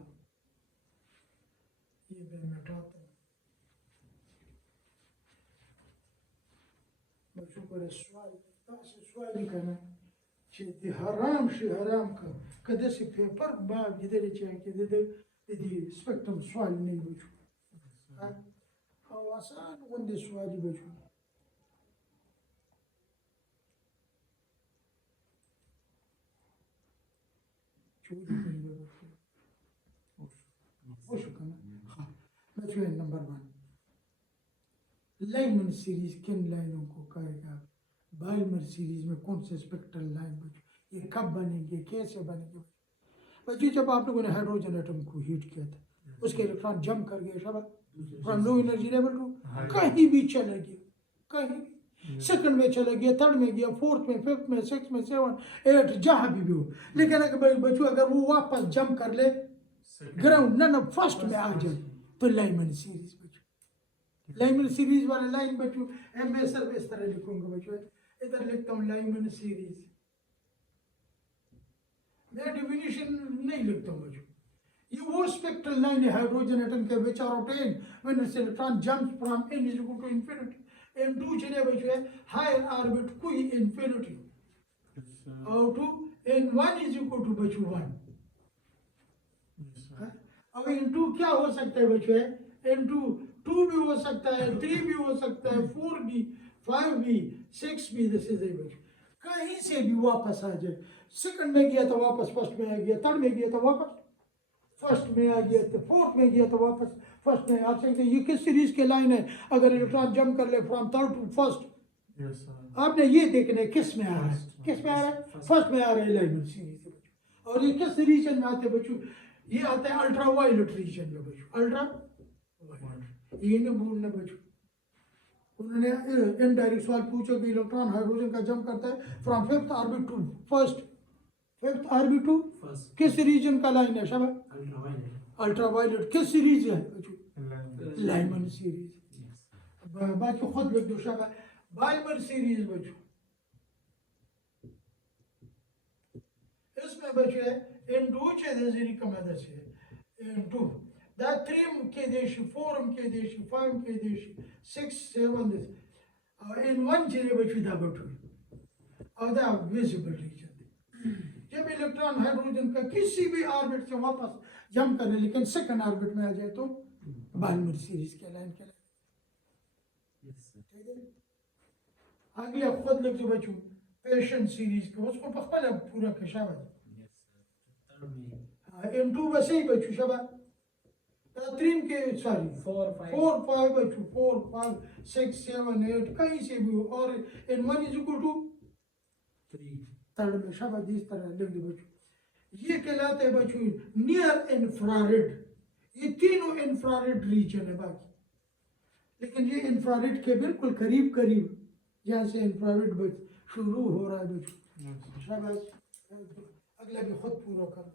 ये मैं मिटाता हूँ बच्चों को सवाल तासे सवाल ही करना चाहिए हराम का कदे से पेपर बाग जिधर चाहिए कि दे स्पेक्ट्रम सवाल नहीं बच्चों हाँ आसान वंदे सवाल ही बच्चों चोरी करेंगे बच्चों वो शुक्र हाँ बच्चों नंबर 1 लाइमन सीरीज किन लाइनों को कहेगा बाल्मर सीरीज में कौन से स्पेक्ट्रल लाइन बच्चों ये कब बनेंगे कैसे बनेंगे बच्चों जब आप लोगों ने हाइड्रोजन एटम को हीट किया था उसके इलेक्ट्रॉन जंप कर गए सब from low energy level to कहीं भी चले गए कहीं भी सेकंड में चले गया थर्ड में गया फोर्थ में फिफ्थ में सिक्स में 7 8 जहाँ भी हो लेकिन अगर बच्चों अगर वो वापस जंप कर ले ग्राउंड ना फर्स्ट में आ जाए तो लाइमन सीरीज बच्चों लाइमन सीरीज वाला लाइन बच्चों मैं सिर्फ इस तरह लिखूंगा बच्चों इधर लिखता हूँ लाइमन सीरीज मैं डिफिनेशन नहीं लिखता हूँ बच्चों ये वो स्पेक्ट्रल लाइन है हाइड्रोजन एटम के which are obtained when its electron jumps from n is equal to infinity n2 चले बच्चों है हायर ऑर्बिट कोई इंफिनिटी और to n1 is equal to बच्चों 1 अब n2 क्या हो सकता है बच्चों है n2 2 भी हो सकता है 3 भी हो सकता है 4 भी 5 भी 6 भी दिस इज बच्चों कहीं से भी वापस आ जाए सेकंड में गया तो वापस फर्स्ट में आ गया थर्ड में गया तो वापस फर्स्ट में आ गया तो फोर्थ में गया तो वापस फर्स्ट में आ सकते ये किस सीरीज के लाइन है अगर इलेक्ट्रॉन जंप कर ले from third to first yes sir आपने ये देखना है किस में आ रहा है, किस में आ रहा है, फर्स्ट में आ रहा है लाइमन सीरीज है बच्चों। और ये किस रीजन में आते हैं बच्चों, ये आता है अल्ट्रा वायलेट रीजन में बच्चों, अल्ट्रा वायलेट। ये नहीं भूलना बच्चों, उन्होंने इनडायरेक्ट सवाल पूछा कि इलेक्ट्रॉन हाइड्रोजन का जंप करता है from fifth orbit to first, fifth orbit to first किस रीजन का लाइन है शाबाश, अल्ट्रावायलेट अल्ट्रा वायलेट किस सीरीज है बच्चों, लाइन लाइमन सीरीज। बाकी खुद लिख दो शाबाश, बाइमर सीरीज बच्चों। इसमें बच्चे N2 çedezini kamadası, N2. That 3 के देशी, 4 के देशी, 5 के देशी, 6, 7 this. N1 चेरे बच्चे दा बच्चों, और दा visible region। जब इलेक्ट्रॉन हाइड्रोजन का किसी भी ऑर्बिट से वापस जंप करने, लेकिन सेकंड ऑर्बिट में आ जाए तो बाइमर सीरीज के लाइन के अगले खुद लिख दो बच्चों, पेशेंट सीरीज को उसको पहले पूरा कशावा M2 वैसे ही बच्चों शाबाश, 3 के सॉरी 4 5 बच्चों, 4 5 6 7 8 कहीं से भी हो, और N1 इज इक्वल टू 3 थर्ड में शाबाश इस तरह लिख दो बच्चों। ये कहलाते हैं बच्चों नियर इंफ्रारेड, ये तीनों इंफ्रारेड रीजन है बाकी, लेकिन ये इंफ्रारेड के बिल्कुल करीब करीब जहाँ से इंफ्रारेड शुरू हो रहा है बच्चों शाबाश। अगला भी खुद पूरा कर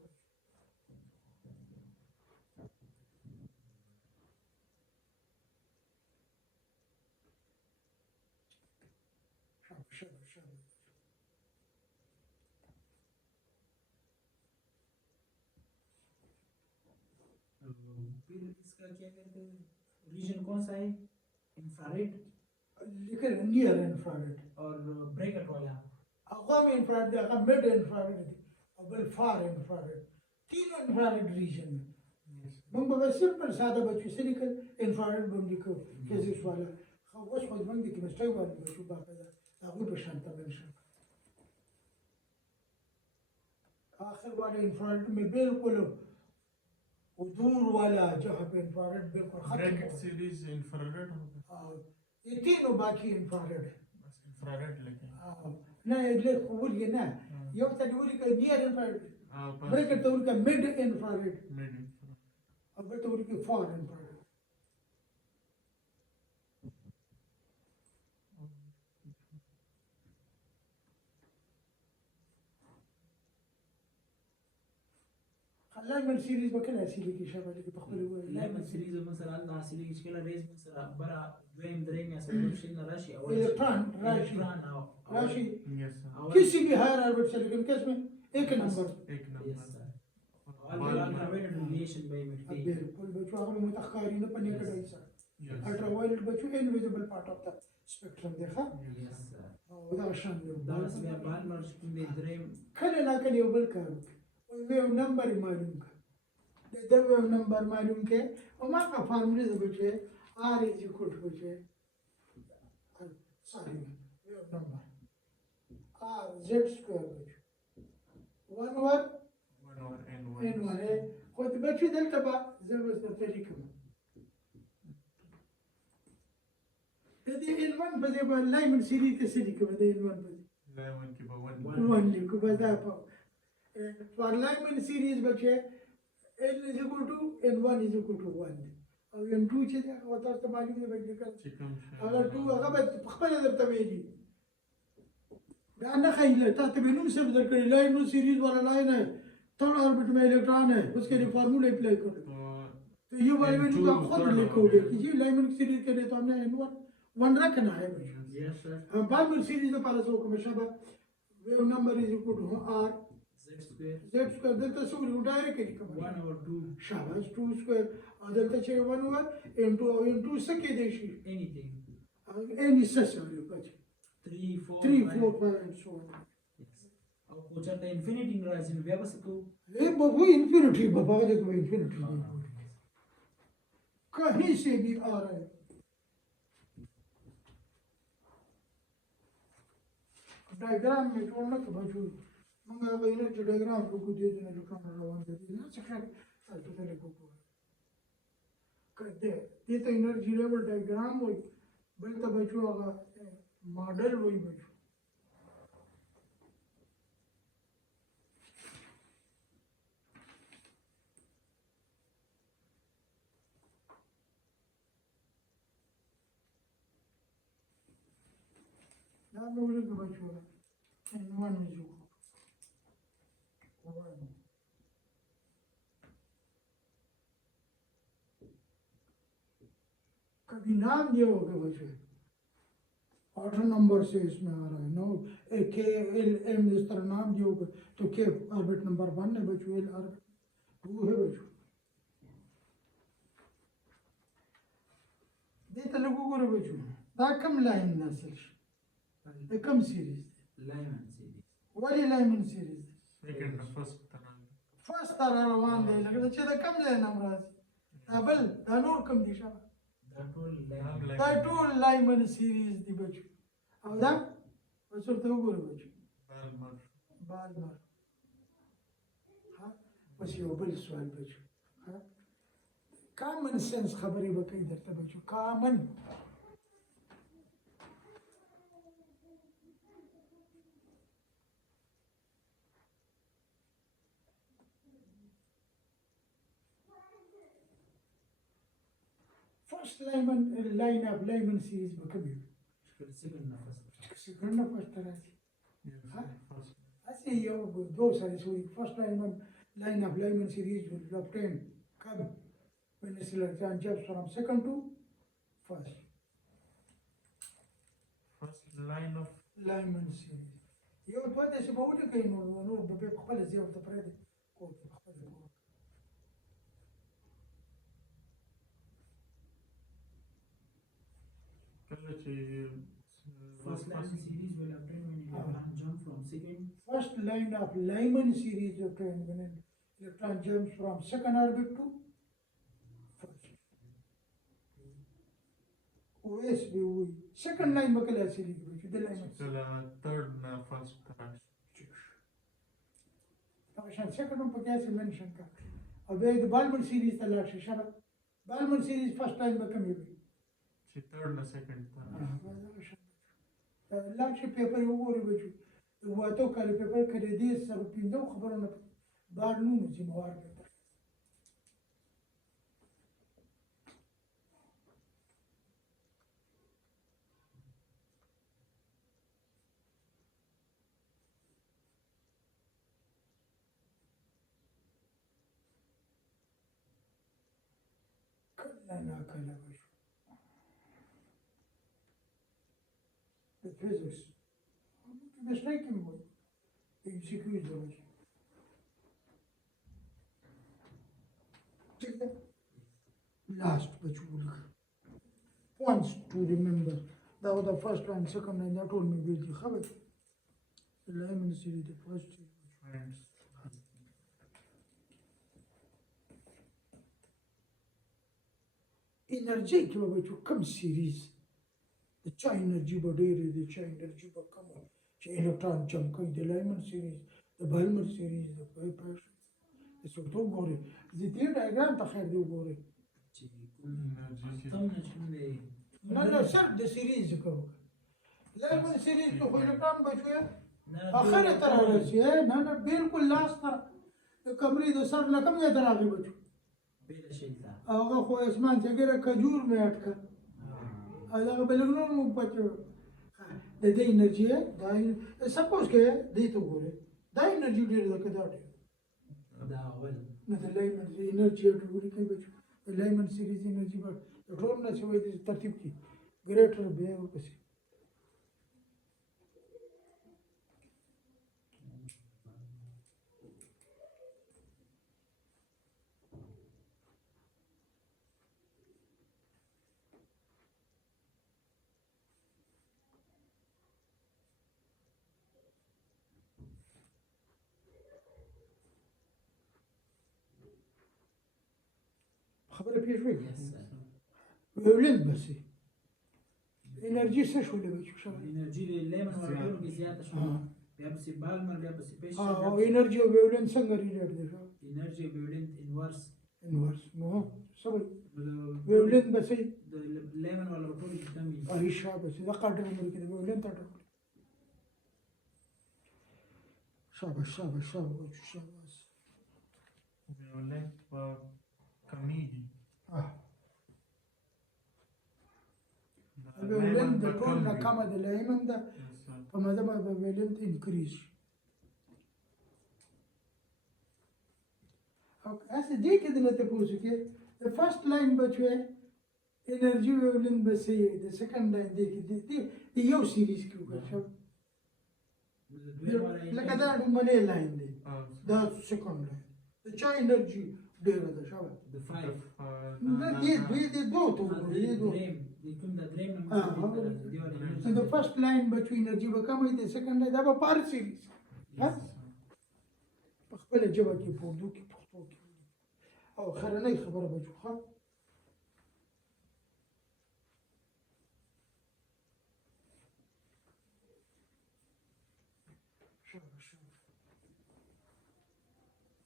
फिर इसका क्या कहते हैं, रीजन कौन सा है, इंफ्रारेड लेकिन नियर इंफ्रारेड और ब्रैकेट वाला अगवा में इंफ्रारेड है, अगवा मिड इंफ्रारेड है, अगल फार इंफ्रारेड, तीनों इंफ्रारेड रीजन में बंग बस सिंपल सादा बच्चों से निकल इंफ्रारेड बंग लिखो फिजिक्स वाला खास खुद बंग की केमिस्ट्री वाला बच्चों बाकायदा अगवा पे शांता मेंशन आखिर वाले इंफ्रारेड में बिल्कुल दूर वाला जहाँ पे इंफ्रारेड बिल्कुल खत्म ब्रैकेट हो, सीरीज इंफ्रारेड होगा, ये तीनों बाकी इंफ्रारेड है। बस इंफ्रारेड लेके नहीं ले قبول ना ये वक्त تقولي كنير इंफ्रारेड बस ब्रैकेट تقولي كميد इंफ्रारेड मिड अब تقولي كفار इंफ्रारेड। लाइمن सीरीज بكره اسيلي की شباب اللي بتقبلوا لما سيريز مثلا عندنا سيريز كلا ريز مثلا برا دويم دريم يا سلام شلنا راشي او الكترون راشي الكترون او راشي यस सर أو- किसी भी हायर ऑर्बिट से लेकिन किस में एक नंबर एक Yes, number sir. Ultraviolet radiation by अब MFT. बिल्कुल बच्चों हम मुतखरीन पने का डाइसा यस अल्ट्रावायलेट बच्चों invisible part of the spectrum देखा Yes, sir. وده عشان ده اسمها بالمر شكل دريم خلينا كان يقول كارو ويو نمبر معلوم का ده वेव नंबर मालूम के وما का फार्मूले से बचे r इज इक्वल टू बचे sorry wave number r z square बचे 1 ओवर वन और एन n 1 है खुद बचे دلتا बा زبس तरीका دي n 1 بده लाइमन सीरीज के सीरीज के बده n 1 बده इलेवन की बवन 1 लिखो बदा फॉर लाइमन सीरीज बचे n is equal to n1 is equal to 1 او n2 چې دا وتر ته معلوم دی بګی کړ चिकन اگر 2 هغه به خپل درته ویلي دا نه خیله ته ته نوم سم درکړي लाइमन सीरीज वाला लाइन है थर्ड ऑर्बिट में इलेक्ट्रॉन है उसके लिए फार्मूला अप्लाई करो तो ये वाले में N2 तो आप खुद third लिखोगे orbit। कि ये लाइमन सीरीज के लिए तो हमने n1 1 रखना है भाई Yes, sir. बाइमर सीरीज में पाला सो को शबा wave number is equal to r Z square. z square दलता सो डायरेक्टली कम 1 over 2. शाबाश 2 स्क्वायर अदलता छे 1 ओवर m2 और m2 सके देशी Anything. any necessary but 3, 4, 3 5. 4 5 and so on Yes. अब कुछ आता infinity राशि में व्यवस्था तो ए बाबू इंफिनिटी बाबा देखो इंफिनिटी कहीं से भी आ रहा है डायग्राम में छोड़ना तो बचू मंगा गईने जो डायग्राम को दे देना जो काम रवान दे देना सखर तो तेरे को कहते ये तो एनर्जी लेवल डायग्राम हो बल तो बचू होगा मॉडल वही बचो ना बोले कि बचो वन में जो कभी नाम दिया होगा बच्चे 8 नंबर से इसमें आ रहा है नो के एल एम इस तरह नाम दिया होगा तो के ऑर्बिट नंबर 1 है बच्चों एल ऑर्बिट 2 है बच्चों देता लोगों को रे बच्चों दा कम लाइन नस्ल कम सीरीज लाइमन सीरीज वाली Lyman series second first first तरह रवान दे लगे तो कम जाए नंबर डबल दानोर कम दिशा दा टूल लाइमन सीरीज दी बच्चों अब दा बच्चों तो वो रे बच्चों बालमर हाँ बस ये बल सवाल बच्चों हाँ कॉमन सेंस खबरें बकई दरता बच्चों common first line of Lyman series बकबी सेकंड फर्स्ट तरह हाँ ऐसे ये दो सारे so first line of Lyman series will obtain come when the selection jumps from second to first. First line of Lyman series. You put this about the game or no, but the quality of the predicate. First line series will obtain when electron jump from second. First line of Lyman series obtain when an electron jumps from second orbit to first. OS भी हुई second line बकला series भी the Lyman. third na first तरह. عشان second one بقياس mention का. अब ये Balmer series तलाश है शब्द. Balmer series first line बकम ये भी. third na second तरह. लाش पेपर وګوري بچو واته کله پیپر کړی دي سر پیندو خبرونه بار نو چې موار پیپر کله نه کله بچو the physics مش لايكن بوي يمسكوا الزواج last بشوفك points to remember that was the first one second one that told me بيجي خبر اللي من السيري the first energy كيف بشوف كم series the cha energy बढ़ेरी the cha energy come cha electron jump कहीं the Lyman series the Balmer series the Kuiper the سوتو غوري the theory diagram تخيل دي غوري لا سر the series كم Lyman series तो electron बचुए आखिर तरह रही है ना बिल्कुल लास्ट तरह कमरी the सर लकम ये तरह भी बचु بلا شيء ثاني अगर कोई आसमान से गिरा खजूर में अटका अगर बलगनों में बच्चों the energy suppose के दे तो बोले the energy दे रहा कदाटे ده أول مثل Lyman energy अटूरी के बच्चों Lyman series energy पर रोल ना चुए इस तरतीब की greater बे और कैसे خبر پیش بگی yes sir ویولنت بسی انرژی سه شوله بچو شما الانرجي الليمن والعور بزياده شويه بيبسي بالمر بيبسي بيش हाँ और एनर्जी और वेवलेंथ संग रिलेट देखो انرجي بيولنت انورس inverse نو سوي The ویولین بسې 11 ولا ټول کمی. عائشہ بسې دا قدر عمر کې د ویولین ته ډول شاباش شاباش شاباش شاباش wavelength कमी दी ویولین د ټول نه کمه د لایمن ده Yes, sir. په مزه باندې ویولین انکریز او اسه دې کې د نته پوښتنه کې د فرست لاین بچوي انرژي ویولین بسې د سکند لاین دې کې د یو سیریز کې وګورئ لکه دا ډومنه لاین دی دا سکند لاین د چا انرژي ډیره ده شابه The 5. نه دې دوه ته وګورئ دې دوه The کوم د دریم نمبر دی ولا So the first line between energy will come with the second line دا به پار سیریز ها په خپل جبه کې پوردو کې پښتو کې او خرنۍ خبره بچو ها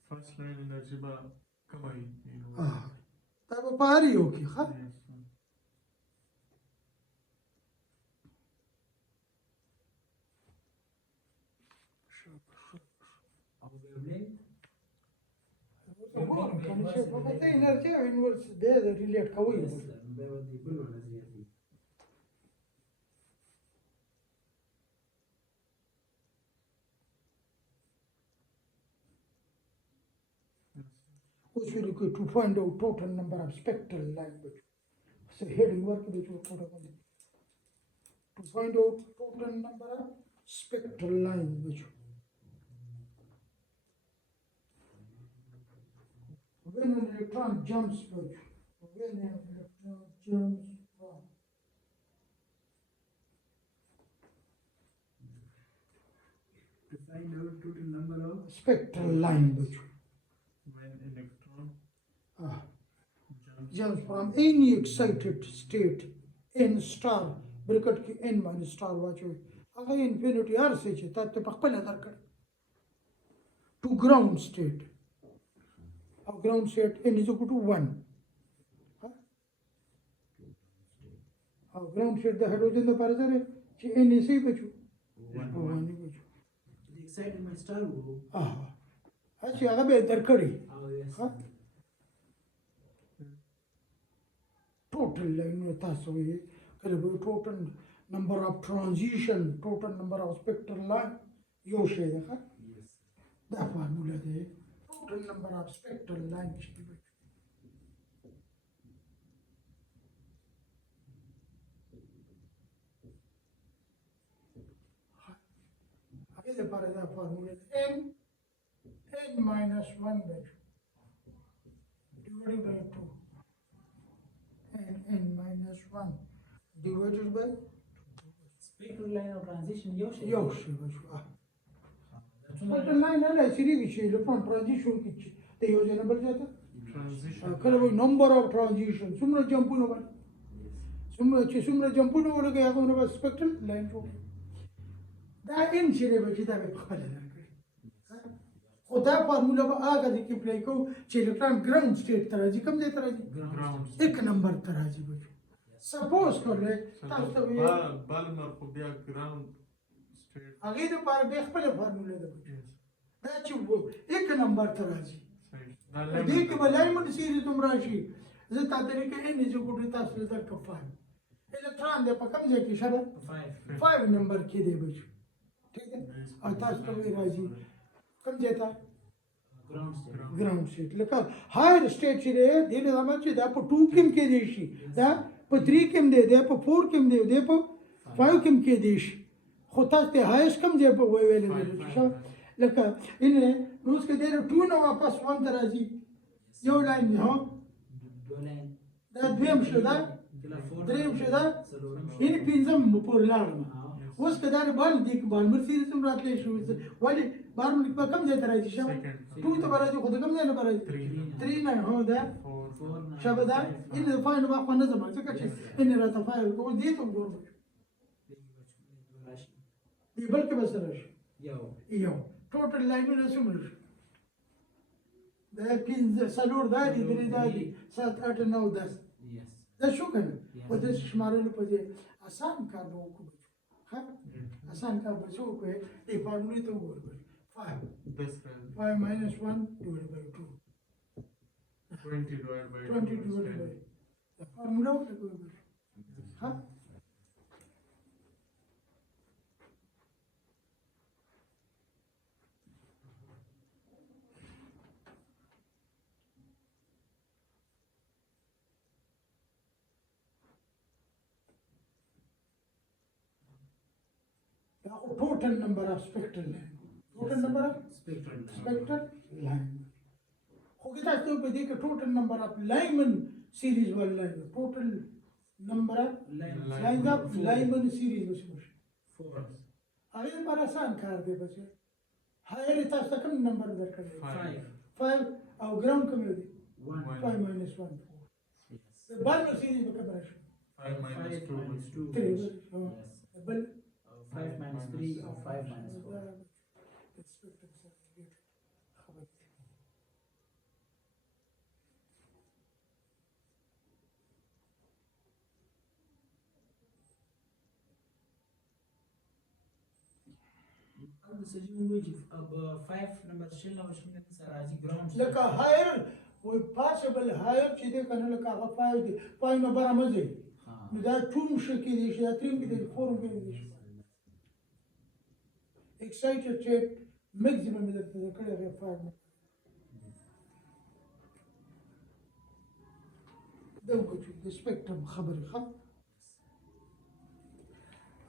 First line energy बा कमाई دا به پار یو کې ها Yes, sir. او wavelength په انرژي او انورس به ریلیټ کوي yes به د بل ولا زیاتې. which will equal to find out total number of spectral language. So heading work with your protocol. To find out total number of spectral language. When an electron jumps from To find out total number of spectral language. When electron jumps Jumps from any excited state n star bracket ki n minus star watch aga infinity r se che tat pa khpel darkar to ground state of ground state n is equal to 1 of ground state the hydrogen the parazare che n is equal to 1 the excitement star wo. achi aga be darkari Oh yes. ها total line تاسو یې کله به total number of transition total number of spectral line یو شی ده ښه Yes. دا فارموله ده total number of spectral line چې دی هغه لپاره دا فارموله n minus 1 by 2 divided by 2 and n minus 1 divided by Spectral line of transition یو شی. یو شی بشو spectral line نه سریږي چې electron transition کې چې د یو ځای نه بل ځای ته transition کله وایي number of transition څومره جمپونه باندې څومره جمپونه ولګي هغه به spectral line جوړ دا ان چې دی بچی دا به خپل درکړي خو دا فارموله به هغه د کې پلی کوو چې الکترون ګراوند سټیټ ته راځي کوم ځای ته راځي ground ایک نمبر ته راځي بچو سپوز کړئ تاسو ته وایي بالمر خو بیا ground state هغې دپاره بیا خپله فارموله ده بچو yes دا چې ایک نمبر ته راځي صحیح په دې کې به لایمن سیریز هم راشي زه تا ته لیکم ان ایز اکول ټو تاسو ته درکړم 5 الکترون دی په کوم ځای کې شته 5 5 نمبر کې دی بچو ٹھیک ہے او تاسو ته وایي راځي کوم ځای ته ground state. ګراوند سټیټ لکه هایر سټیټ چې دی دې نه زموږ چې دا په 2 کې هم کې دی شي دا په 3 کې هم دی دا په 4 کې هم دی دا په 5 کې هم کې دی شي خو تاسو ته هایست کوم ځای په ویل دی لکه ان روز کې دی 2 نو واپس 1 ته راځي یو لاین نه دو line. دا دویم شو دا کله 4 دریم شو دا څلورم شو. ان پنځم پورې لاړم Ah, اوس که دا بال دی بالمر سیریز هم راتلی شو ولې بالمر په کوم ځای ته راځي شابه second 2 ته به راځي خو د کوم ځای نه به راځي 3 نه هو دا 4 4 9 شابه دا ان فاین ما خو نه زما ځکه چې ان راته فاین کوم دې ته جوړ دی بلکې به سره شي یو یو ټوټل لاینونه څومره شي ده بين سلور داري دري داري سات 8 9 10 Yes. ده شو كان Yes. وده شمارة له بدي آسان كار لو كوب ها آسان كار بسوا كوي ये फॉर्मूले तो बोल बोल 5 10 का 5 minus 1 divided by 2 20 divided by 20 2 is divided by 10. the formula होता कोई बोल हाँ total number of spectral line total number of Spectral. spectral line हो गया तो बदे के total number of Lyman series वाला line total number of lines of Lyman series बस बस 4. अरे बड़ा आसान कार दे बस हायर इतना सकम नंबर दरकार है 5. 5 और ग्राउंड कम है 1. 5 minus 1 4 Yes. the Lyman series में कब रहा 5 minus 2 minus is 2. 3 Yes. बल 5 minus 3 or 5 minus 4. अब सजीव हुए जी अब 5 नंबर शेल नंबर शेल में सराजी ग्राउंड لك هاير وباسبل هاير كده كان لك فايد فاي ما برا مزي हाँ ده توم شكل ايش ده تريم كده فورم كده ايش اكسايتد تشيك ماكسيمم اذا تذكر غير فايد ده وقت السبيكترم خبري خب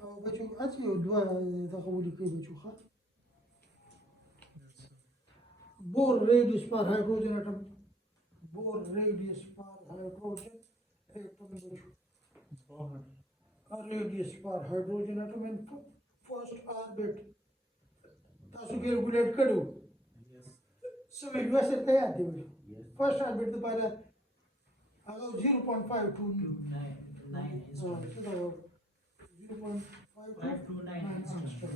او بشوف اتي ودوا تقولي كيف بشوف خب Bohr radius per hydrogen atom. Bohr radius per hydrogen atom. Bohr. A radius per hydrogen atom in first orbit. तासु कैलकुलेट करो. yes सब एक वैसे तैयार थे मुझे. yes First orbit तो पारा अगर 0.52 9 0.52 529 angstrom.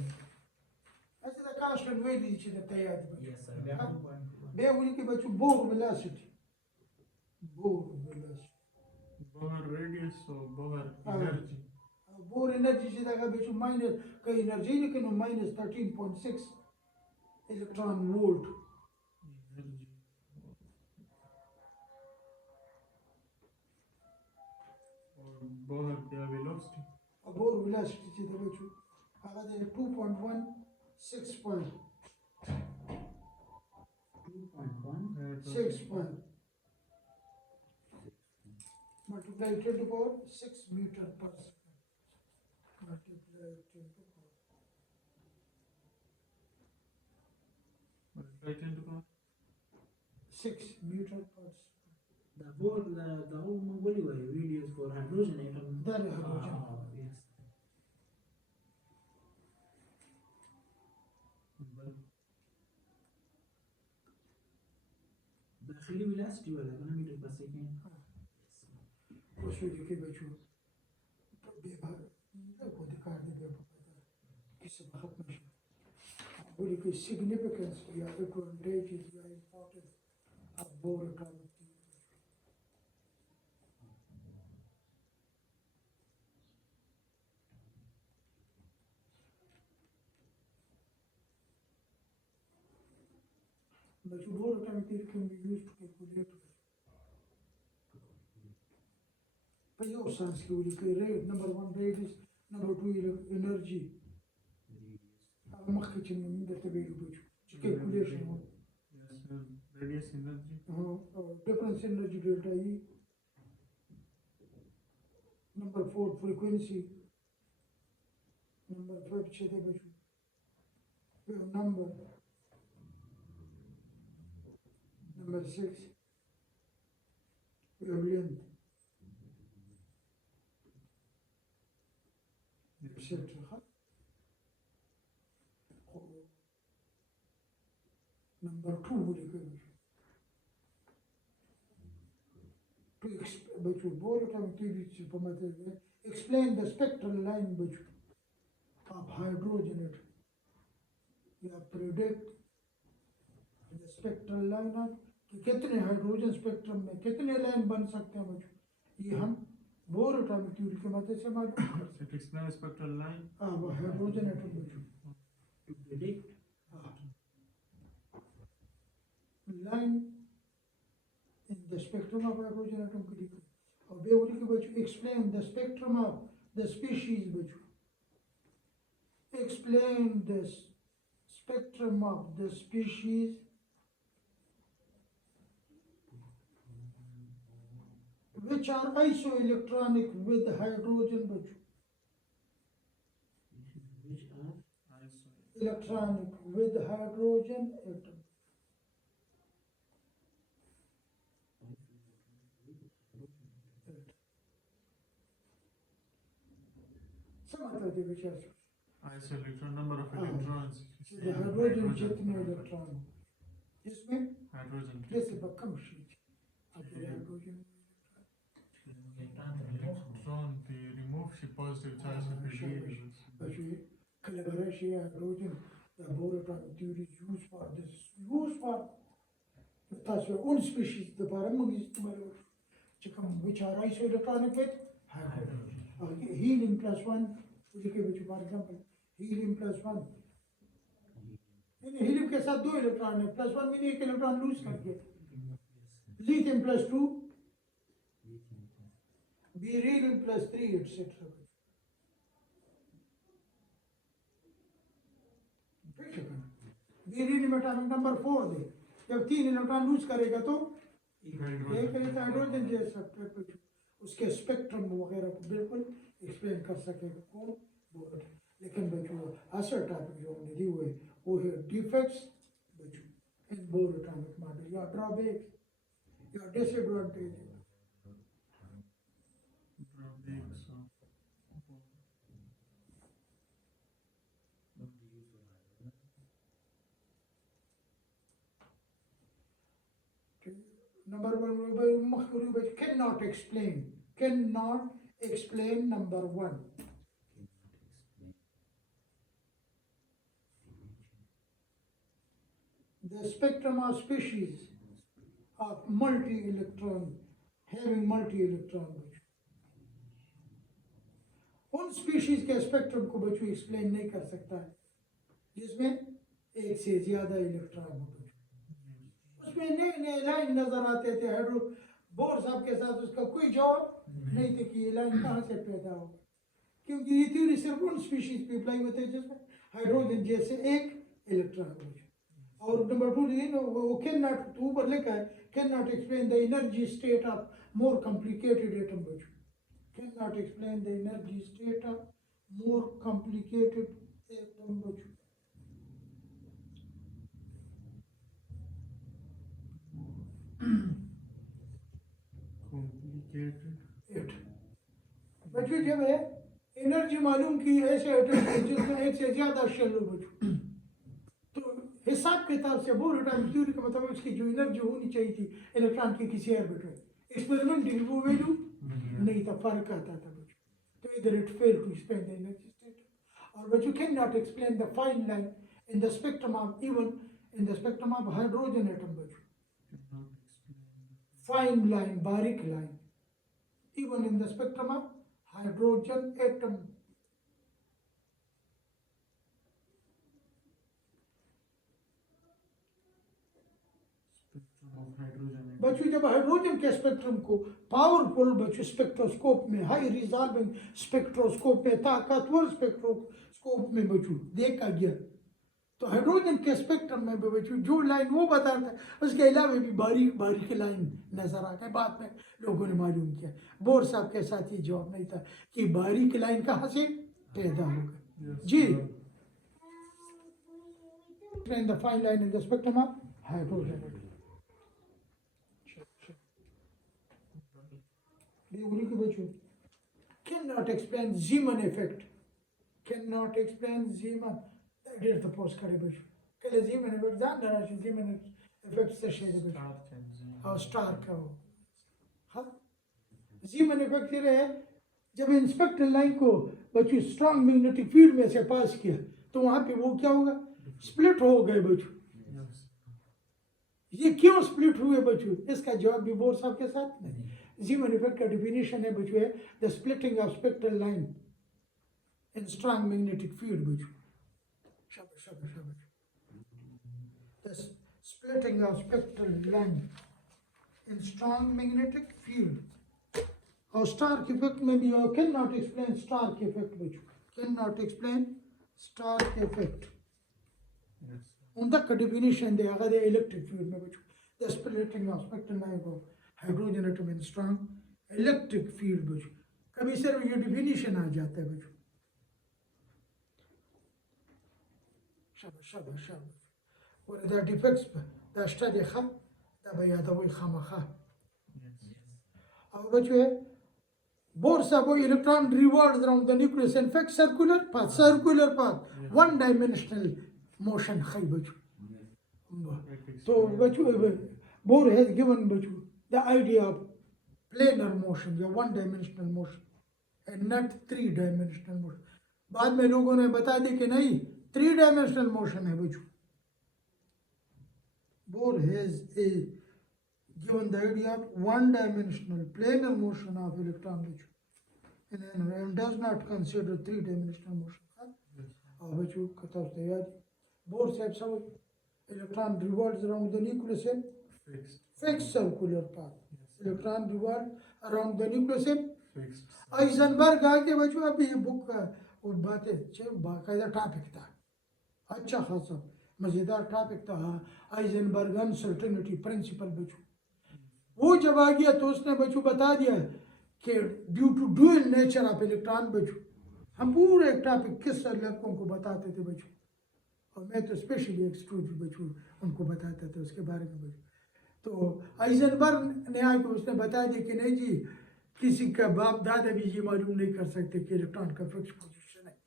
ऐसे तो constant weight नीचे तैयार थे. yes sir we have 2.1 बेवुली के बच्चों Bohr velocity. Bohr velocity. Bohr radius so Bohr Ah. energy. Bohr energy से तक बेचू माइनस का एनर्जी लेकिन माइनस 13.6 इलेक्ट्रॉन वोल्ट Energy. और Bohr the velocity. और बोर वेलोसिटी से तक बेचू अगर दे 2.16 point 2.1 6 point multiply 10 to power 6 metre per second multiply 10 to power Multiply 10 to power 6 metre per second the Bohr the whole Mongoli way radius for hydrogen atom That is hydrogen. yes दाखिली velocity वाला कितना metre per second उसमें लिखे बेचू बेभार को दिखा दे बेभार किसी वक्त में बोली कि significance या advantages या importance of Bohr atomic theory. But Bohr atomic theory can be used to calculate Payo sans की बोली कि rate number 1 rate is number 2 energy अब मक्खी चिन्ह में देते बेचू बेचू calculation हो yes radius energy difference energy delta E. Number 4 frequency. Number 5 छेदे बचू. Number. Number 6 wavelength. etc. Number 2 बोले कोई बच्चों बोल रहा हूँ कि explain the spectral line बच्चों of hydrogen atom. You predict the spectral line of कि कितने हाइड्रोजन स्पेक्ट्रम में कितने लाइन बन सकते हैं बच्चों, ये हम बोर एटॉमिक थ्योरी की मदद से मालूम कर सकते It explains spectral line. हैं। हाँ, वो हाइड्रोजन एटम बच्चों, To predict line in the spectrum of hydrogen atom के लिए। और बेवली के बच्चों explain the spectrum of the species बच्चों, explain the spectrum of the species which are isoelectronic with hydrogen bachoo, which are electronic with hydrogen atom. समझते थे विचार से Iso electron, number of हाँ। electrons. the hydrogen जितने इलेक्ट्रॉन जिसमें Hydrogen. जैसे कम शीट अकेले hydrogen Electron, they remove she positive charge and they deal. Actually, collaboration hydrogen, the Bohr atomic theory is used for this, used for that's your own species, the paramount is which are isoelectronic with hydrogen. Helium plus one, which for example, helium plus one. Helium के साथ 2 इलेक्ट्रॉन है, प्लस 1 में 1 electron lose करके, lithium plus 2, beryllium plus 3 etcetera. Beryllium atomic number 4 दे, जब 3 electron lose करेगा तो एक हाइड्रोजन जैसा उसके स्पेक्ट्रम वगैरह को बिल्कुल एक्सप्लेन कर सकेगा कौन बोर। लेकिन बच्चों असल टॉपिक जो हमने दी हुए वो है डिफेक्ट्स बच्चों इन बोर एटॉमिक मॉडल, या ड्रॉबैक या disadvantage. Number 1 cannot explain number 1. The spectrum of species of multi-electron, having multi-electron बच्चों, उन स्पीशीज के स्पेक्ट्रम को बच्चों एक्सप्लेन नहीं कर सकता है जिसमें एक से ज्यादा इलेक्ट्रॉन हो। उसमें नए नए लाइन नजर आते थे, हाइड्रो बोर साहब के साथ उसका कोई जवाब नहीं थे कि ये लाइन कहाँ से पैदा हो, क्योंकि ये थ्योरी सिर्फ उन स्पीशीज पे अप्लाई होते हैं जिसमें हाइड्रोजन जैसे एक इलेक्ट्रॉन हो। और नंबर 2 वो कैन नॉट ऊपर लिखा है can not explain the energy state of more complicated atom बच्चों, can not explain the energy state of more complicated atom बच्चों। बच्चों जब है एनर्जी मालूम की ऐसे एटम जिसमें एक से ज्यादा शेल हो बच्चों, तो हिसाब किताब से बोर एटॉमिक थ्योरी का मतलब उसकी जो एनर्जी होनी चाहिए थी इलेक्ट्रॉन की किसी ऑर्बिटल एक्सपेरिमेंटली वो वैल्यू नहीं था, फर्क आता था बच्चों। तो इधर it fail to explain the energy state. और बच्चों can not explain the fine line in the spectrum of even in the spectrum of hydrogen atom बच्चों, फाइन लाइन बारीक line even in the spectrum of hydrogen atom. बच्चों जब हाइड्रोजन के स्पेक्ट्रम को पावरफुल बच्चों स्पेक्ट्रोस्कोप में, हाई रिजॉल्विंग स्पेक्ट्रोस्कोप में, ताकतवर स्पेक्ट्रोस्कोप में बच्चों देखा गया, तो हाइड्रोजन के स्पेक्ट्रम में बच्चों जो लाइन वो बताता है उसके अलावा भी बारीक बारीक लाइन नजर आ गए। बाद में लोगों ने मालूम किया, बोर साहब के साथ ही जवाब नहीं था कि बारीक लाइन कहाँ से पैदा होगा। जी the fine line in the spectrum of hydrogen बच्चों can not explain Zeeman effect, can not explain Zeeman डेढ़ तो पोस्ट करे बच्चों कल जीमन इफेक्ट जान रहा है, जीमन इफेक्ट से शेयर बच्चों और स्टार का हो। हाँ जीमन इफेक्ट ये है जब इंस्पेक्टर लाइन को बच्चों स्ट्रॉन्ग मैग्नेटिक फील्ड में से पास किया तो वहां पे वो क्या होगा, स्प्लिट हो गए बच्चों। ये क्यों स्प्लिट हुए बच्चों, इसका जवाब भी बोर साहब के साथ नहीं। जीवन इफेक्ट का डिफिनेशन है बच्चों है the splitting of spectral line in strong magnetic field बच्चों। शाबाश शाबाश शाबाश। The splitting of spectral line in strong magnetic field. और स्टार्क इफेक्ट में भी can not explain Stark effect बच्चों, can not explain Stark effect. Yes. उनका का डिफिनेशन दे अगर ये इलेक्ट्रिक फील्ड में बच्चों the splitting of spectral line of hydrogen atom in strong electric field बच्चों। कभी सिर्फ ये डिफिनेशन आ जाता है बच्चों। शाबाश शाबाश शाबाश। और द डिफेक्ट्स द स्टडी खा द बयादा वो खामखा। Yes. और बच्चों है बोर साहब electron revolves around the nucleus in fact circular path one dimensional motion खाई बच्चों। तो बच्चों बोर हैज गिवन बच्चों the idea of planar motion या one dimensional motion and not three dimensional motion. बाद में लोगों ने बता दी कि नहीं थ्री डायमेंशनल मोशन है बच्चों। Bohr has a given the idea of one-dimensional planar motion of electron bachoo and does not consider three-dimensional motion. और बच्चों खतर तैयार बोर साहब सब electron revolves around the nucleus in Fixed. fixed circular path. Electron revolve around the nucleus in Fixed. Eisenberg आके बच्चों अभी ये बुक का वो बातें बाकायदा टॉपिक था, अच्छा खासा मज़ेदार टॉपिक था। आइजनबर्ग अनसर्टेनिटी प्रिंसिपल बच्चों वो जब आ गया तो उसने बच्चों बता दिया कि due to dual nature of electron बच्चों। हम पूरे एक टॉपिक किस लड़कों को बताते थे बच्चों, और मैं तो स्पेशली एक स्टूडेंट बच्चों उनको बताता था उसके बारे में बच्चों। तो आइजनबर्ग ने आके उसने बता दिया कि नहीं जी किसी का बाप दादा भी ये मालूम नहीं कर सकते कि इलेक्ट्रॉन का फिक्स पोजीशन है।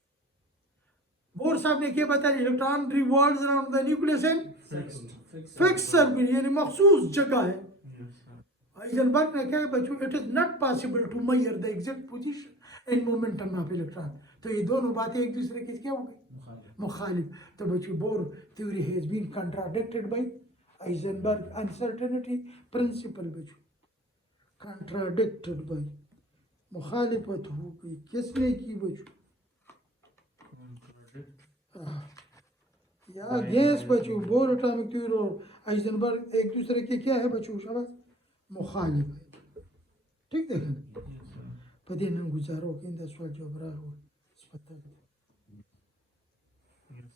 बोर साहब ने क्या बताया electron revolves around the nucleus in fix circular यानी मखसूस जगह है। Yes, sir. Heisenberg ने कहा बच्चों it is not possible to measure the exact position and momentum of electron. तो ये दोनों बातें एक दूसरे के क्या हो गई मुखालिफ। तो बच्चों Bohr theory has been contradicted by Heisenberg uncertainty principle बच्चों, कंट्राडिक्टेड बाय मुखालिफत हो गई किसने की बच्चों Contradict. या गैस बच्चों बोर एटॉमिक थ्योरी और हाइजेनबर्ग एक दूसरे के क्या है बच्चों शाबाश मुखालिफ है। ठीक देखें Yes, sir. पदीन गुजारो कि इंदा सवाल जवाब रहा हो इस पता Yes.